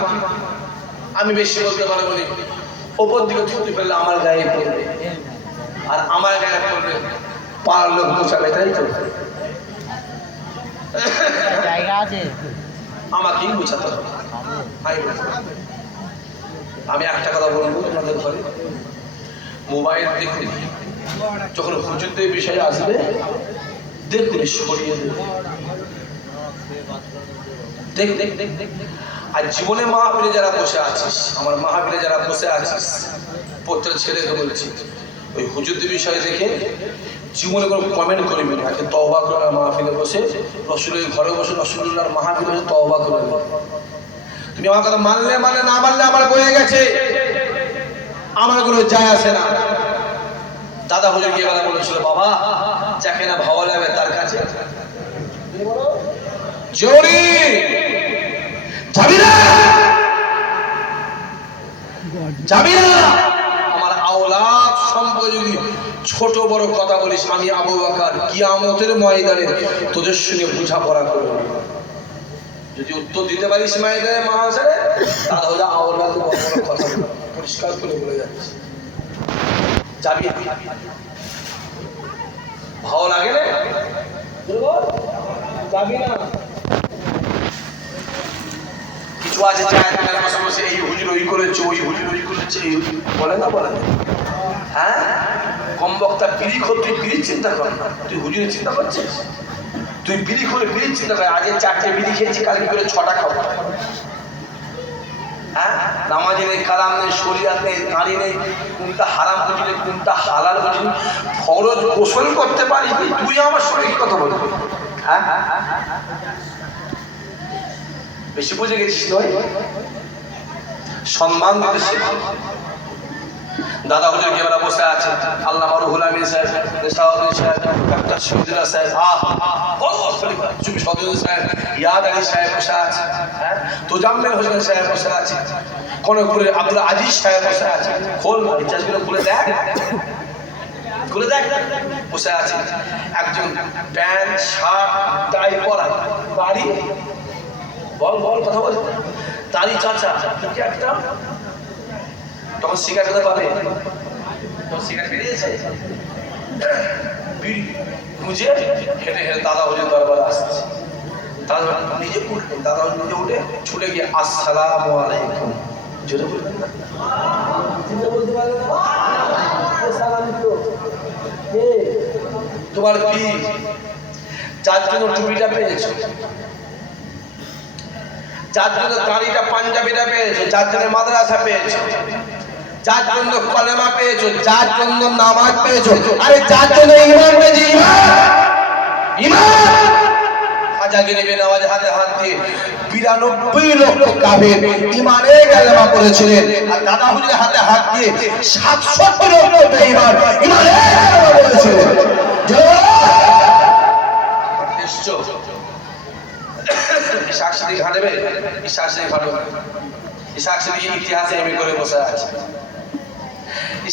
আমি বেশি বলতে পারবো না, ওপর দিকে ছুটি ফেললে আমার গায়ে পড়বে, আর আমার গায়ে পড়বে পাড়ার লোক বোঝাবে, তাই তো? আমাকেই বোঝাতে হবে। আমি একটা কথা বলবো আপনাদের ঘরে, মোবাইল দেখুন, যখন হুজুরদের বিষয়ে আসবে দেখুন সরিয়ে দেবে, দেখ। আর জীবনে মাহফিলে যারা বসে আছিস, আমার মাহফিলে যারা বসে আছিস, প্রত্যেক ছেলেকে বলছি ওই হুজুরদের বিষয়ে দেখে জীবনে কোনো কমেন্ট করবি না, তওবা করে মাহফিলে বসে রাসূলের ঘরে বসে রাসূলুল্লাহর মাহফিলে বসে তওবা করে। তুমি আমার কথা মানলে মানে, না মানলে আমার বয়ে গেছে, আমার কোনো যায় আসে না। দাদা হুজুর গিয়ে কথা বলেছিল বাবা যাকে না ভালো লাগবে তার কাছে জোরি যাবি না, যাবি না। আমার আওলাদ সম্পর্কে যদি ছোট বড় কথা বলিস, আমি আবু বকর কিয়ামতের ময়দানে তোদের সঙ্গে বোঝাপড়া করব। যদি উত্তর দিতে পারিস ময়দানে মহাশয়, তাহলে আওলাদ বড় বড় কথা পরিষ্কার করে বলে যাচ্ছে। যাবি ভালো লাগে না, যাবি না। কিছু আছে চায়ের বসে বসে এই হুজুর ওই করেছে, ওই হুজুর ওই করেছে, এই হুজুর বলে না, বলে না। হ্যাঁ, কম বক্তা বিড়ি খোর, তুই বিড়ির চিন্তা কর না, তুই হুজুরের চিন্তা করছিস। তুই বিড়ি খোরে বিড়ির চিন্তা কর, আজকে 4টে বিড়ি খেয়েছি, কালকে করে 6টা খাবো। হ্যাঁ, নামাজ নেই, কালাম নেই, শরিয়াত নেই, দাঁড়ি নেই, কোনটা হারাম বুঝলি, কোনটা হালাল বুঝলি, ফরজ গোসল করতে পারিস, তুই আমার সঙ্গে কি কথা বলবি? হ্যাঁ, বেশি বুঝে গেছিস নয়, সম্মান দিতে শেখা। দাদা হুজুর কেবলা বসে আছে, আল্লাহ মারুহুল আমিন সাহেব, নেশাউদ্দিন সাহেব, ডাক্তার শহীদুল্লাহ সাহেব, বড় খলিফা চুপি সদরুল সাহেব, ইয়াদ আলী সাহেব বসে আছে, হ্যাঁ, তোজাম্মেল হোসেন সাহেব বসে আছে, কনকপুরের আব্দুল আজিজ সাহেব বসে আছে। খোল ইতিহাসগুলো খুলে দেখ, খুলে দেখ, বসে আছে। একজন প্যান্ট শার্ট টাই পরা, বাড়ি বল বল কথা বল, তারই চাচা কি একটা তখন সিগারেট কোথায় পাবে, তখন সিগারেট বেরিয়েছে, বিড়ি খুঁজে হেঁটে হেঁটে দাদা হুজুর দরবারে আসছে। দাদা নিজে উঠলেন, দাদা হুজুর নিজে উঠে ছুটে গিয়ে আসসালামু আলাইকুম, জোরে বলবেন না, বলতে পারলেন না, তোমার পীর, যার জন্য টুপিটা পেয়েছো, যার জন্য দাড়িটা পাঞ্জাবিটা পেয়েছো, যার জন্য মাদ্রাসা পেয়েছো, যার জন্য কলেমা পেয়েছো, যার জন্য নামাজ পেয়েছো, আরে যার জন্য ঈমান পেয়েছো, ঈমান হাজার নেবে নামাজে হাতে হাত দিয়ে 92 লক্ষ কাফের ঈমানে কালেমা পড়েছিলেন, আর দাদা হুজুরের হাতে হাত দিয়ে 700 লক্ষ বেঈমান ঈমানে কালেমা পড়েছিলেন। সাক্ষী ঘাটবে, সাক্ষী ঘাটবে, সাক্ষী ইতিহাসে এমনি করে বসে আছে,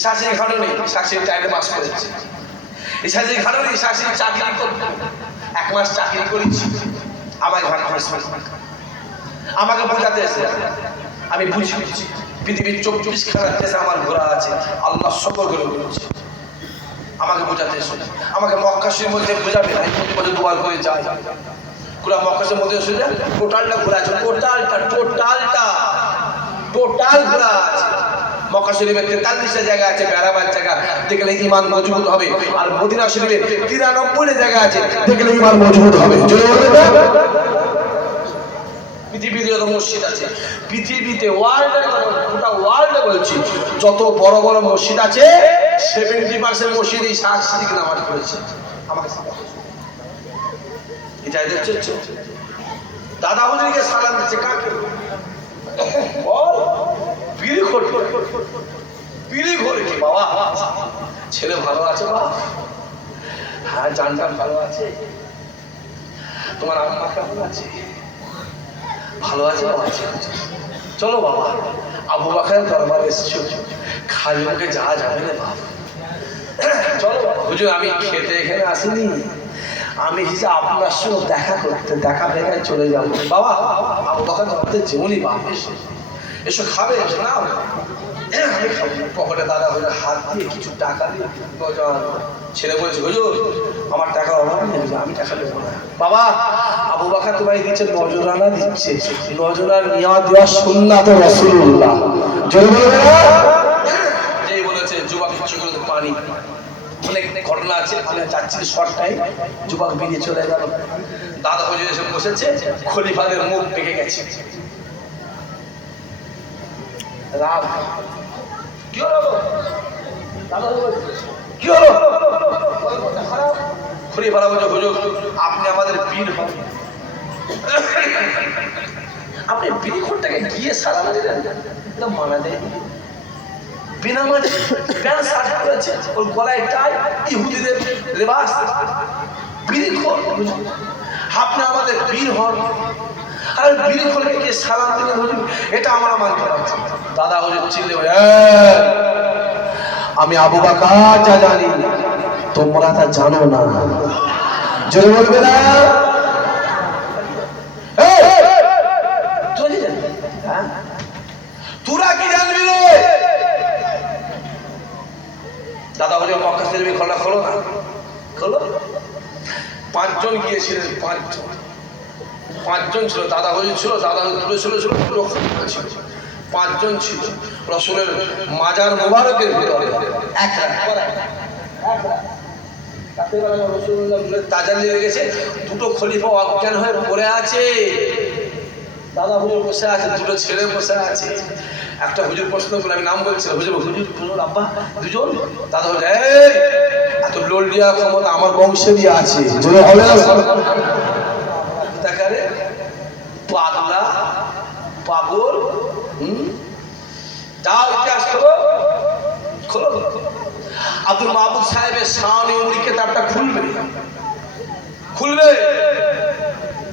সাক্ষী ঘাটনি, সাক্ষী টাইমে পাস করেছে, সাক্ষী ঘাটনি, সাক্ষী চাকরি করতো, 1 মাস চাকরি করেছি, আমাকে আমাকে বোঝাতে এসে আমি বুঝি পৃথিবীর 24খানা দেশে আমার ঘোরা আছে, আল্লাহ সবর করে বলেছে, আমাকে বোঝাতে এসে, আমাকে মক্কা শরীফের মধ্যে বোঝাবে, আমি প্রতি বছর দুবার করে যাই, পুরো মক্কার মধ্যে এসে যায়, টোটালটা ঘোরা আছে, টোটাল ঘোরা আছে। মক্কা শরীফের 43টা জায়গা আছে, বেড়াবার জায়গা, দেখলে ঈমান মজবুত হবে, আর মদিনা শরীফে 93টা জায়গা আছে, দেখলে ঈমান মজবুত হবে। পৃথিবীতে যত মসজিদ আছে, পৃথিবীতে গোটা ওয়ার্ল্ডে বলছি, যত বড় বড় মসজিদ আছে 70% মসজিদ এই সাংস্কৃতিক নামাজ পড়েছে। আমাকে এটাই দেখছো, দাদা হুজুরকে সালাম দিচ্ছে, কাকে বল, বিড়ি খোর, বিড়ি খোর কি বাবা, ছেলে ভালো আছে বাবা, হ্যাঁ জানটান ভালো আছে, তোমার আম্মা কেমন আছে, ভালো আছে বাবা, চলো বাবা আবু বকরের দরবারে এসেছো, খালি মুখে যাওয়া যাবে না বাবা, চলো হুজুর আমি খেতে এখানে আসিনি, আমি হিসেবে আপনার সঙ্গে দেখা করতে, দেখা দেখায় চলে যাবো। বাবা আবু বকর দরবারে যেমনই বাবা এসো খাবে, এসো না, আমি খাবো। পকেটে দাদা হয়ে হাত দিয়ে কিছু টাকা দিয়ে ছেলে বলেছে, হুজুর আমার টাকার অভাব নেই, আমি টাকা দেবো না। বাবা আবু বকর তোমায় দিচ্ছে, নজরানা দিচ্ছে, নজরানা নেওয়া দেওয়া সুন্নাত রাসূলুল্লাহ, জোরে বলবে না, যেই বলেছে যুবক ইচ্ছে করে পানি, অনেক ঘটনা আছে, আমি যাচ্ছি শর্ট টাইম, যুবক বেরিয়ে চলে গেল, দাদা হুজুর এসে বসেছে, খলিফাদের মুখ পেকে গেছে, রাগ কি হলো, দাদা কি হলো, খলিফারা বলছে, হুজুর আপনি আমাদের পীর হন, আপনি বিড়ি খোরটাকে গিয়ে সালাম দিলেন, এটা মানা দেয়, বিনা মানে প্যান্ট শার্ট পরেছে, ওর গলায় টাই, ইহুদিদের লেবাস, বিড়ি খোর। আপনি আমাদের বীর হন, আর বিড়ি খোরকে কে সালাম দিলে হুজুর, এটা আমার মানতে পারছে। দাদা হুজুর চিল্লে আমি আবু বকর যা জানি তোমরা তা জানো না। জোরে বলবে না? তোরা কি জানবি রে? দাদা হুজুর মক্কা শরীফে খোলা খোলো না, খোলো। 5 জন গিয়েছিলেন, 5 জন ছিল। দাদা হুজুর ছিল, দাদা হুজুর দুটো ছিল, দুটো খলিফা ছিল, 5 জন ছিল। রসুলের মাজার মোবারকের ভিতরে তাজাল্লি লেগেছে, দুটো খলিফা অজ্ঞান হয়ে পড়ে আছে। দাদা হুজুর বসে আছে, দুটো ছেলে বসে আছে। একটা হুজুর প্রশ্ন করে, আমি নাম বলছি, হুজুর হুজুর আব্বা দুজন। দাদা হুজুর এত লোলিয়া ক্ষমতা আমার বংশেরই আছে। জোরে হবে না? দেখারে পাগলা পাগল। যাও ইতিহাস খোলো, খোলো। আব্দুল মাহমুদ সাহেবের শাওনি উমরি কিতাবটা খুলবে, খুলবে।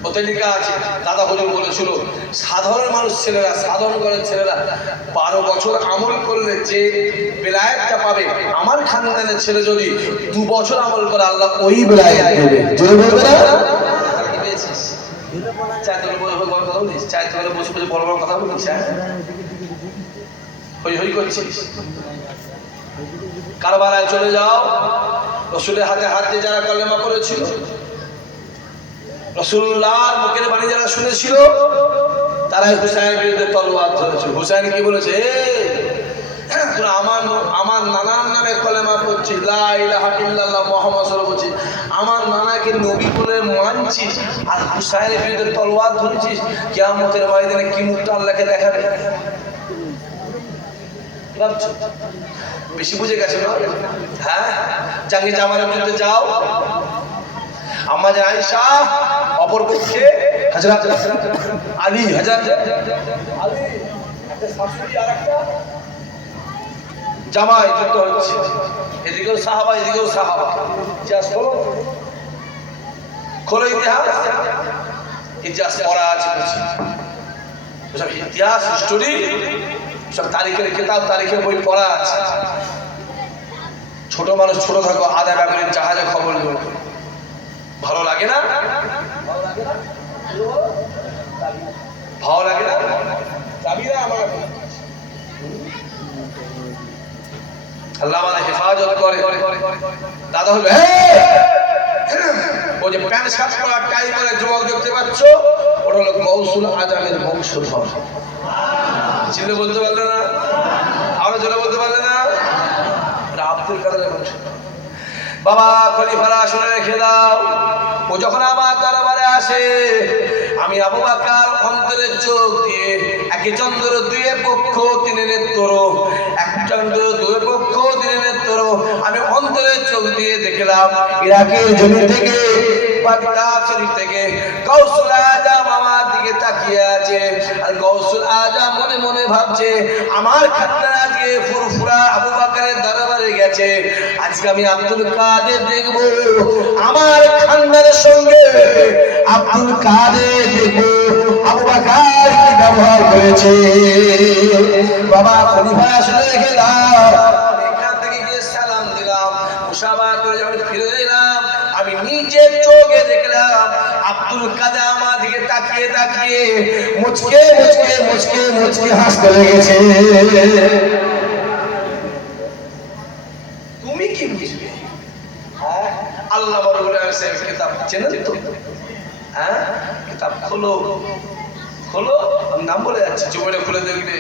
ওতে লেখা আছে, দাদা হুজুর বলেছিল সাধারণ মানুষ ছেলেরা, সাধারণ ঘরের ছেলেরা 12 বছর আমল করলে যে বেলায়েতটা পাবে, আমার খানদানের ছেলে যদি 2 বছর আমল করে আল্লাহ ওই বেলায়েত দেবে। জোরে বলবে না? চাইতে বলে কথা বলিস, চাইতে বলে বসে বসে বড় বড় কথা বলিস, হ্যাঁ হই হই করছিস। কারবালায় চলে যাও, রসুলের হাতে হাত দিয়ে যারা কলেমা করেছিল, রাসূলুল্লাহর মুখের বাণী যারা শুনেছিল, তারাই হুসাইনের বিরুদ্ধে তলোয়ার ধরেছিল। হুসাইন কি বলেছে? তোরা আমার নানার নামে কলেমা পড়ছিস, লা ইলাহা ইল্লাল্লাহ মুহাম্মাদুর রাসূলুল্লাহ বলছিস, আমার নানাকে নবী বলে মানছিস, আর হুসাইনের বিরুদ্ধে তলোয়ার ধরেছিস। কিয়ামতের ময়দানে কি মুখটা আল্লাহকে দেখাবে? বেশি বুঝে গেছে না? হ্যাঁ, জাঙ্গি জামানের বিরুদ্ধে যাও, আম্মা জান আয়েশা, অপর পক্ষে হযরত আলী, হযরত আলী একটা শাশুড়ি আর একটা জামাই যুদ্ধ হচ্ছে, এদিকেও সাহাবা এদিকেও সাহাবা। ইতিহাস খোলো, খোলো ইতিহাস, ইতিহাস পড়া আছে, সব ইতিহাস হিস্টোরি, সব তারিখের কিতাব, তারিখের বই পড়া আছে। ছোট মানুষ ছোট থাকো, আধা ব্যাপারের জাহাজে খবর নেব, ভালো লাগে না? ভালো লাগে না? যাবি না আমার? আল্লাহ আমাদের হেফাজত করে। দাদা হলো ও যে প্যান্ট শার্ট পরা টাই পরে যুবক দেখতে পাচ্ছ, ওটা হলো গৌসুল আজমের বংশধর। চিনতে বলতে পারলে না? আরো জোরে বলতে পারলে না? আব্দুল কাদের বংশধর। বাবা খলিফারা শুনে রেখে দাও, ও যখন আমার দরবারে আসে, আমি আবু বকর অন্তরের চোখ দিয়ে একে চন্দ্র দুয়ে পক্ষ তিনে নেত্র, এক চন্দ্র দুয়ে পক্ষ তিনে নেত্র, আমি অন্তরের চোখ দিয়ে দেখলাম ইরাকের জমি থেকে, বাগদাদ শরীফ থেকে গৌসুল আজম আমার দিকে তাকিয়ে আছে। আর গৌসুল আজম মনে মনে ভাবছে, আমার খানদান আজকে ফুরফুরা আবু বকরের দরবারে গেছে, আজকে আমি আব্দুল কাদের দেখব, আমার খানদানের সঙ্গে আব্দুল কাদের দেখব আবু বকর কি ব্যবহার করেছে। বাবা খলিফা শুনে রেখে দাও, এখান থেকে গিয়ে সালাম দিলাম, মুসাফা করে যখন ফিরে এলাম, আমি নিজের চোখে দেখলাম আব্দুল কাদের আমার দিকে তাকিয়ে তাকিয়ে মুচকে মুচকে মুচকে মুচকে হাসতে লেগেছে। তুমি কি বুঝবে? আল্লাহ রব্বুল আলামিনের কিতাব চেনেন তো? হ্যাঁ, কিতাব খোলো, খোলো, আমি নাম বলে যাচ্ছি, জমিটা খুলে দেখবে।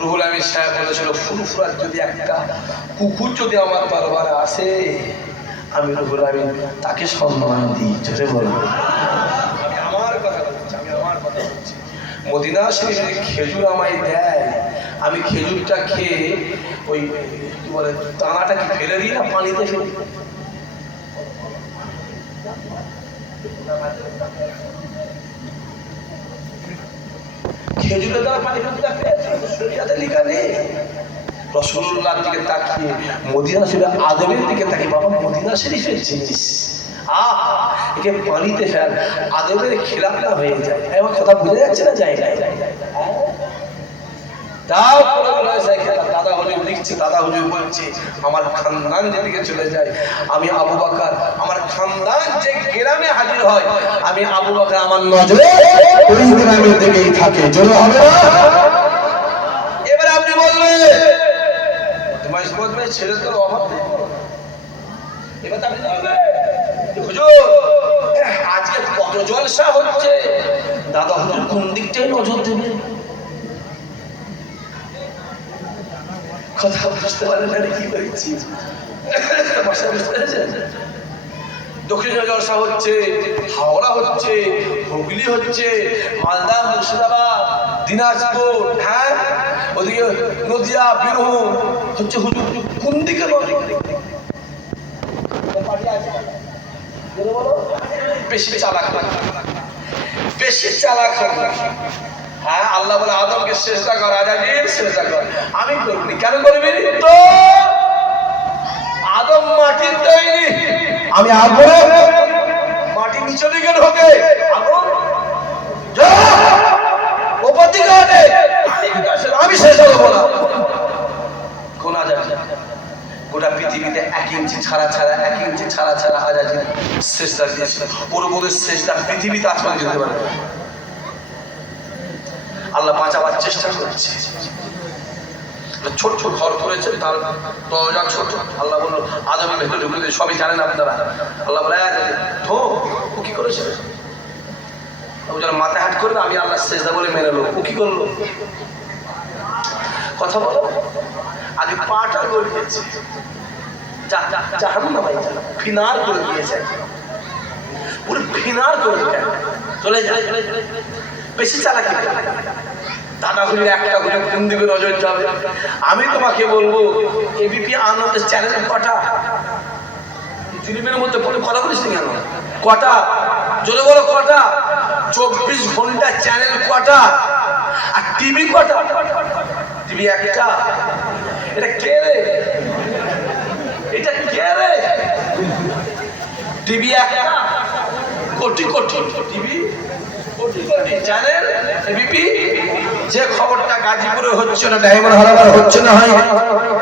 রুহুল আমিন সাহেব বলেছিল, ফুরফুরার যদি একটা কুকুর যদি আমার দরবারে আসে, আমি রুহুল আমিন তাকে সম্মান দিই। জোরে বলো। আমি আমার কথা বলছি, আমি আমার কথা বলছি। মদিনা শরীফে খেজুর আমায় দেয়, আমি খেজুরটা খেয়ে ওই কি বলে দানাটা কি ফেলে দিই না পানিতে ফেলে দিই? খেজুরের দ্বারা পানি ফেলতে শরীয়তে লেখা নেই। রাসূলুল্লাহর দিকে তাকিয়ে মদিনা শরীফের আদবের দিকে তাকিয়ে বাবা মদিনা শরীফের জিনিস একে পানিতে ফেল আদবের খেলাপ না হয়ে যায়। আমার কথা বুঝে যাচ্ছে না? যায় তাও দাদা হুজুর লিখছে, দাদা হুজুর বলছে আমার খানদান যেদিকে চলে যায়, আমি আবু বকর, আমার খানদান যে গ্রামে হাজির হয়, আমি আবু বকর আমার নজরে ওই গ্রামের দিকেই থাকে। জোরে হবে না? এবারে আপনি বলবেন ছেলে তো অভাব নেই, এবার আপনি বলবেন হুজুর আজকে কত জলসা হচ্ছে, দাদা হুজুর কোন দিকটাই নজর দেবেন? কথা বুঝতে পারেন না কি বলছি? দক্ষিণে জলসা হচ্ছে, হাওড়া হচ্ছে, হুগলি হচ্ছে, মালদা, মুর্শিদাবাদ, দিনাজপুর, হ্যাঁ ওদিকে নদিয়া, বীরভূম হচ্ছে। হুজুর কোন দিকে বেশি চালাক, বেশি চালাক। হ্যাঁ আল্লাহ বলে আদমকে চেষ্টা কর, আজাজির চেষ্টা কর। আমি করবি কেন করবি? তো আদম মাটির তৈরি, আমি আগুন মাটি নিচে দিকে ঢোকে, আগুন ওপর দিকে ওঠে, আমি চেষ্টা করবো না। কোন আজাজি গোটা পৃথিবীতে 1 ইঞ্চি ছাড়া ছাড়া 1 ইঞ্চি ছাড়া ছাড়া আজাজি চেষ্টা দিয়েছে। ওর বলে চেষ্টা পৃথিবীতে আসমান যেতে পারে। আল্লাহ বাঁচাবার চেষ্টা করছে। ছোট ছোট ঘর করেছে, তার দরজা ছোট। আল্লাহ বললো আদমের ভেতরে ঢুকে দিয়ে, সবই জানেন আপনারা। আল্লাহ বলে ও কি করেছে? মাথায় হাত করবে, আমি আল্লাহ সেজদা বলে মেনে নেবো। ও কি করলো? কথা বলো, আগে পাটা গড়িয়েছে, জাহান্নামে ফিনার করে দিয়েছে, পুরো ফিনার করে দিয়ে চলে যায়। বেশি চালাকি দাদা হুজুর একটা করে কোন দিকে নজর যাবে? আমি তোমাকে বলবো এবিপি আনন্দের চ্যানেল কটা? ফিল্মের মধ্যে পড়ে কথা বলিস কেন? কটা? জোরে বলো কটা? 24 ঘন্টা চ্যানেল কটা? আর টিভি কটা? টিভি একটা। এটা কে রে? এটা কে রে? টিভি একটা, crore crore TV, crore crore channel, ABP. যে খবরটা গাজীপুরে হচ্ছে না, ডায়মন্ড হারাবার হচ্ছে না, হয়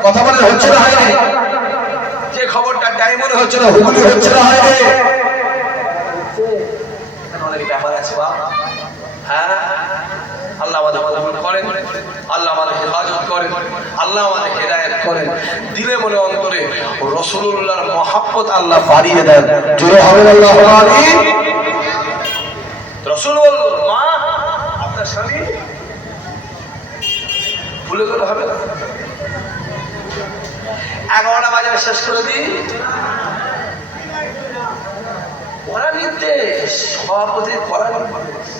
কথা বলে হচ্ছে না, হয়নি। যে খবরটা ডায়মন্ড হচ্ছে না, হুগলি হচ্ছে না, হয়নি। অনেক ব্যাপার আছে বাবা। হ্যাঁ আল্লাহ আমাদের কবুল করেন, আল্লাহ আমাদের হেফাজত করেন, আল্লাহ আমাদের হেদায়েত করেন। দিলে মনে অন্তরে রাসূলুল্লাহর মহব্বত আল্লাহ বাড়িয়ে দেন। জোরে হবে আল্লাহু আমিন। রাসূল বলল মা আপনার স্বামী ভুলে গেলে হবে না, 11টা বাজে শেষ করে দিই। ওরা নির্দেশ, সভাপতি করা নির্দেশ।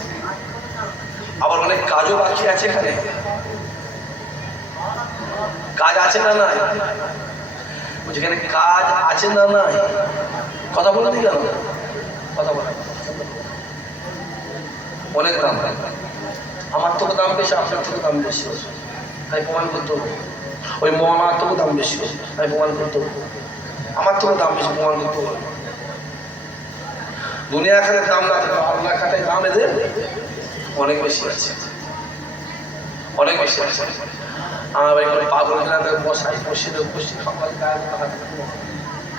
আবার অনেক কাজও বাকি আছে, এখানে কাজ আছে না নাই? যেখানে কাজ আছে না নাই, কথা বলে দিই কেন? কথা বলে অনেক দাম, আমার তো দাম বেশি, আপনার থেকে দাম বেশি, তাই প্রমাণ করতে হবে। ওই মহানার তো দাম বেশি, তাই প্রমাণ করতে হবে। আমার তো দাম বেশি, প্রমাণ করতে হবে। দুনিয়া খাতে দাম না থাকে, আল্লাহ খাতায় দাম এদের অনেক বেশি আছে, অনেক বেশি আছে। আমার বাড়ি করে পাগল কিনা বসাই বসে বসে সকাল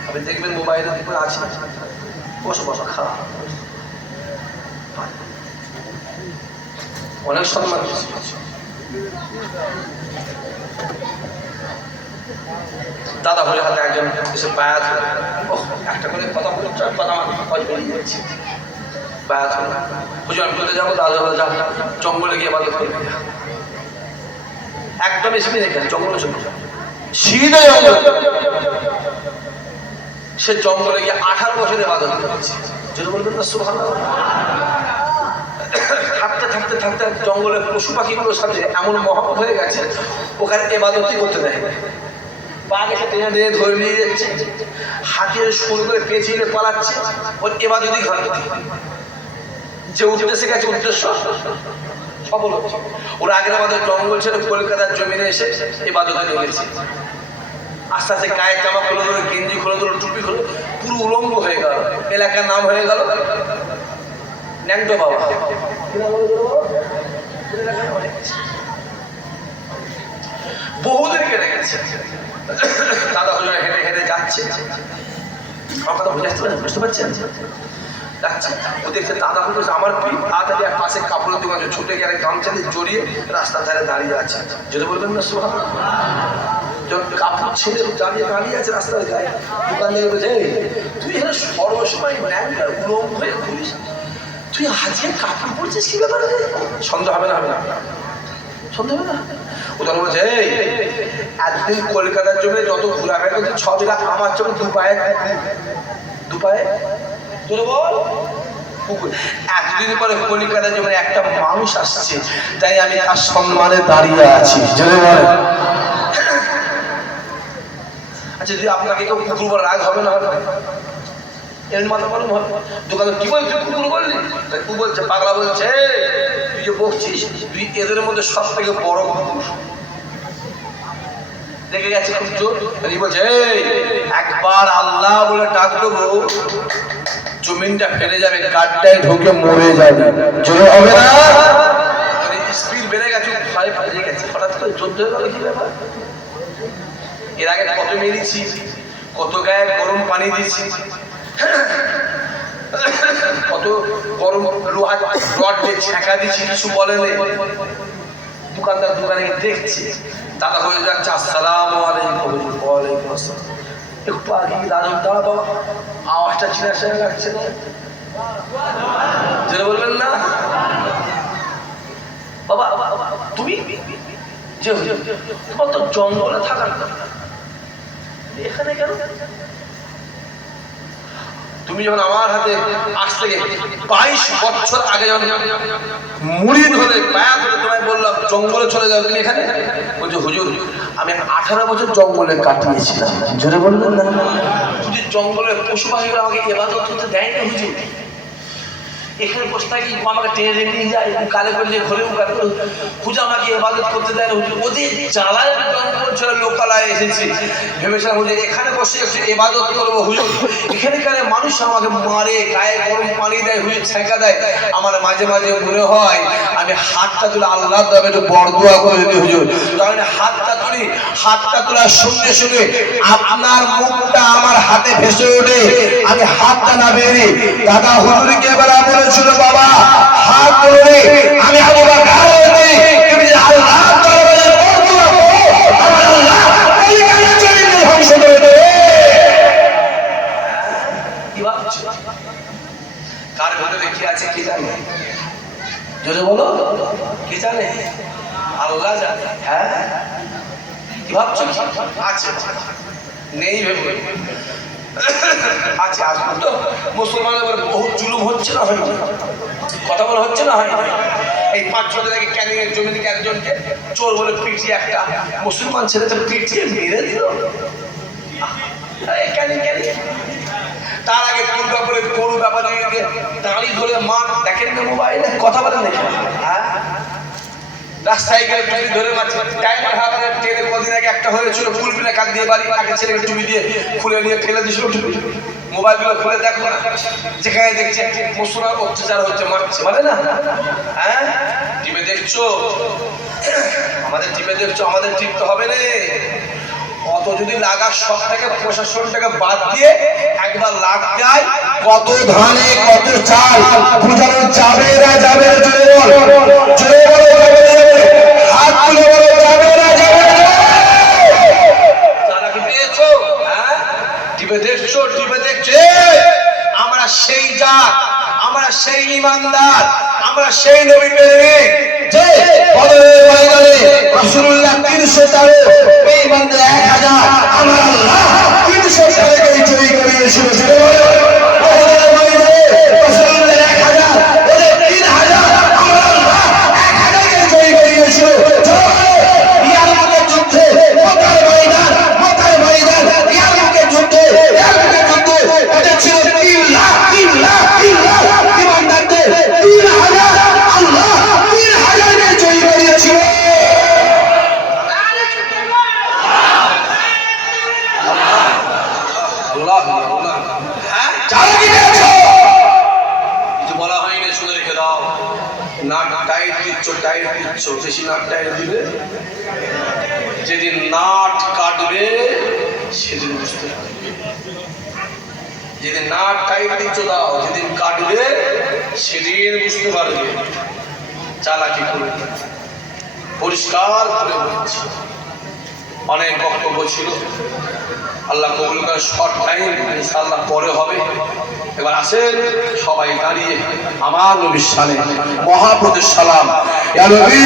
আপনি দেখবেন মোবাইলের দিকে আছে, বসে বসা খারাপ, অনেক সম্মান বেশি আছে। দাদা হলে হাতে একজন এসে বায়াত হলো, একটা করে কথা বলছে, কথা আমার বেরিয়ে যাচ্ছে। বায়াত হলো, হুজুর আমি চলে যাবো, দাদা বলে যাও জঙ্গলে গিয়ে বাদ করবে। একদম এসে দেখেন জঙ্গলে চলে সিধে জঙ্গল, সে জঙ্গলে গিয়ে 18 বছরে ইবাদত করছে। যদি বলবেন না সুবহানাল্লাহ। থাকতে থাকতে থাকতে জঙ্গলের পশু পাখিগুলোর সাথে এমন মহব্বত হয়ে গেছে, ওখানে ইবাদতই করতে দেয় না। বাঘ এসে টেনে দিয়ে ধরে নিয়ে যাচ্ছে, হাতির সুর করে পেঁচিয়ে পালাচ্ছে, ওর ইবাদতই ঘাটতি। যে উদ্দেশ্যে গেছে উদ্দেশ্য সফল হচ্ছে। ওরা আগের আমাদের জঙ্গল ছেড়ে কলকাতার জমিনে এসে ইবাদতে লেগেছে। আস্তে আস্তে গায়ের জামা খুলে দিল, গেঞ্জি খুলে দিল, টুপি খুলে, পুরো উলঙ্গ হয়ে গেল। এলাকার নাম হয়ে গেল ন্যাংটো বাবা। বহুদিন কেটে গেছে। দাদা হুজুর হেঁটে হেঁটে যাচ্ছে, আমার কথা বুঝতে পারছেন? যাচ্ছে, ও দেখছে দাদা হুজুর আমার তাড়াতাড়ি এক পাশে কাপড়ের দোকানে ছুটে গেলে গামছা দিয়ে জড়িয়ে রাস্তার ধারে দাঁড়িয়ে আছে। যদি বলবেন না সুবহানাল্লাহ, যখন কাপড় ছেড়ে দাঁড়িয়ে আছে রাস্তার গায়ে, দোকান থেকে বলছে তুই এখানে সর্বসময় ন্যাংটা উলঙ্গ হয়ে ঘুরিস, তুই হাজিয়ে কাপড় পরছিস কি ব্যাপারে? সন্দেহ হবে না? হবে না? সন্দেহ হবে না? ও তখন বলছে একদিন কলকাতার জন্য যত ঘোরাঘুরি করছে সব এলাকা আমার চোখে দু পায়ে একদিন পরে কলিকাতার জন্য একটা মানুষ আসছে, তাই আমি তার সম্মানে দাঁড়িয়ে আছি। আচ্ছা, যদি আপনাকে কেউ কুকুর বলে রাগ হবে না? হবে এর মাথা মালুম হবে? দোকানে কি বলছে কুকুর বললি? কুকুর বলছে, পাগলা বলছে তুই যে বকছিস, তুই এদের মধ্যে সব থেকে বড় কুকুর। দেখে গেছে খুব জোর, বলছে একবার আল্লাহ বলে ডাক দেবো, জমিনটা ফেলে যাবে, গাড্ডায় ঢুকে মরে যাবে। জোরে হবে না? স্পিড বেড়ে গেছে, ভয় পেয়ে গেছে, হঠাৎ করে যুদ্ধ হয়ে গেল। কি ব্যাপার? এর আগে কত মেরেছি, কত গায়ে গরম পানি দিয়েছি, কত গরম লোহা রড দিয়ে ছেঁকা দিচ্ছি, কিছু বলেনি। দোকানদার দোকানে দেখছি, দাদা হয়ে যাচ্ছে আসসালামু আলাইকুম। ওয়ালাইকুম আসসালাম। একটু আগে দাদা দাঁড়া বাবা, আওয়াজটা চিনা চেনা লাগছে না? যেটা বলবেন না বাবা, তুমি যে তোমার তো জঙ্গলে থাকার কথা, এখানে কেন? তুমি যখন আমার হাতে আজ থেকে 22 বছর আগে যখন মুড়ি ধরে পায়া ধরে তোমায় বললাম জঙ্গলে চলে যাও, তুমি এখানে? বলছো হুজুর আমি 18 বছর জঙ্গলে কাটিয়েছিলাম। জোরে বললেন না? যদি জঙ্গলের পশু পাখিরা আমাকে ইবাদত করতে দেয় না হুজুর, এখানে বসে থাকি, আমাকে টেনে নিয়ে যায়, কালে করলে ঘরে পূজা আমাকে ইবাদত করতে দেয় না হুজুর। ওদের জ্বালায় আমি জঙ্গল ছেড়ে লোকালয়ে এসেছি, ভেবেছিলাম হুজুর এখানে বসে একটু ইবাদত করবো হুজুর। এখানে মানুষ আমাকে মারে, গায়ে গরম পানি দেয়, হুজুর ছেঁকা দেয়। আমার মাঝে মাঝে মনে হয় আমি হাতটা তুলে আল্লাহর দরবারে একটু বরদোয়া করে দিই হুজুর। তখন হাতটা তুলি, হাতটা তোলার সঙ্গে সঙ্গে আপনার মুখটা আমার হাতে ভেসে ওঠে। আমি হাতটা না বেরি, দাদা হুজুরকে এবার বলেছিল বাবা হাত ধরে আমি আবু বকর বলি, তুমি আল্লাহর দরবারে বরদোয়া করো, আমার আল্লাহ কলিকাতার জমিনে ধ্বংস করে দেবে। কি ভাবছো? কার ভিতরে কি আছে কি জানে? জোরে বলো, কি জানে? আল্লাহ জানে। হ্যাঁ, কি ভাবছো? আছে নেই ভেবে আছে। আজকে তো মুসলমানের উপরে বহু জুলুম হচ্ছে না? হয় কথা বলা হচ্ছে না? হয় এই 5-6 দিন আগে ক্যানিংয়ের জমি থেকে একজনকে চোর বলে পিটিয়ে একটা মুসলমান ছেলেকে পিটিয়ে মেরে দিল। তার আগে দুর্গাপুরে গরু ব্যাপারে দাঁড়িয়ে ধরে মা দেখেন না মোবাইলে, কথা বলেন দেখেন। হ্যাঁ, রাস্তায় গেলে টুপি ধরে মারছে। টাইমার হাতে ট্রেনে কদিন আগে একটা হয়েছিল, কুলপিনে কাক দিয়ে বাড়ি আগে ছেলেকে টুপি দিয়ে খুলে নিয়ে ফেলে দিয়েছিল। মোবাইলগুলো খুলে দেখো না, যেখানে দেখছে মুসলমান অত্যাচার হচ্ছে, মারছে, মানে না? হ্যাঁ, টিপে দেখছো, আমাদের টিপে দেখছো, আমাদের টিপতে হবে না। অত যদি লাগা সব থেকে প্রশাসনটাকে বাদ দিয়ে একবার লাগ যায়, কত ধানে কত চাল বুঝানো যাবে না? যাবে না? জোরে বল, জোরে বল, হাত তুলে বলো যাবে না? যাবে না? তারা কি পেয়েছো? হ্যাঁ, টিপে দেখছো, টিপে দেখছো। আমরা সেই জাত, আমরা সেই ঈমানদার, আমরা সেই নবী প্রেমিক যে বদরের ময়দানে রাসূলুল্লাহ 313 এই বান্দে 1000 আমার আল্লাহ 313 কে জয়ী করিয়েছিল। বদরের ময়দানে রাসূলুল্লাহ 1000 ওদের 3000 আমার আল্লাহ 1000 কে জয়ী করিয়েছিল। ইয়ারমুকের যুদ্ধে, মক্কার ময়দান, ইয়ারমুকের যুদ্ধে ওদের ছিল 3 লাখ ইমানদারদের 3000 আল্লাহ 3000 দিচ্ছ টাইট দিচ্ছ, বেশি নাট টাইট দিলে যেদিন নাট কাটবে সেদিন বুঝতে পারবে। যেদিন নাট টাইট দিচ্ছ দাও, যেদিন কাটবে সেদিন বুঝতে পারবে। চালাকি করে পরিষ্কার করে বলছি। অনেক বক্তব্য ছিল, আল্লাহ কবুল করে, শর্ট টাইম ইনশাআল্লাহ পরে হবে। এবার আসেন সবাই দাঁড়িয়ে আমার নবীর শানে মহাপ্রদের সালাম। ইয়া নবী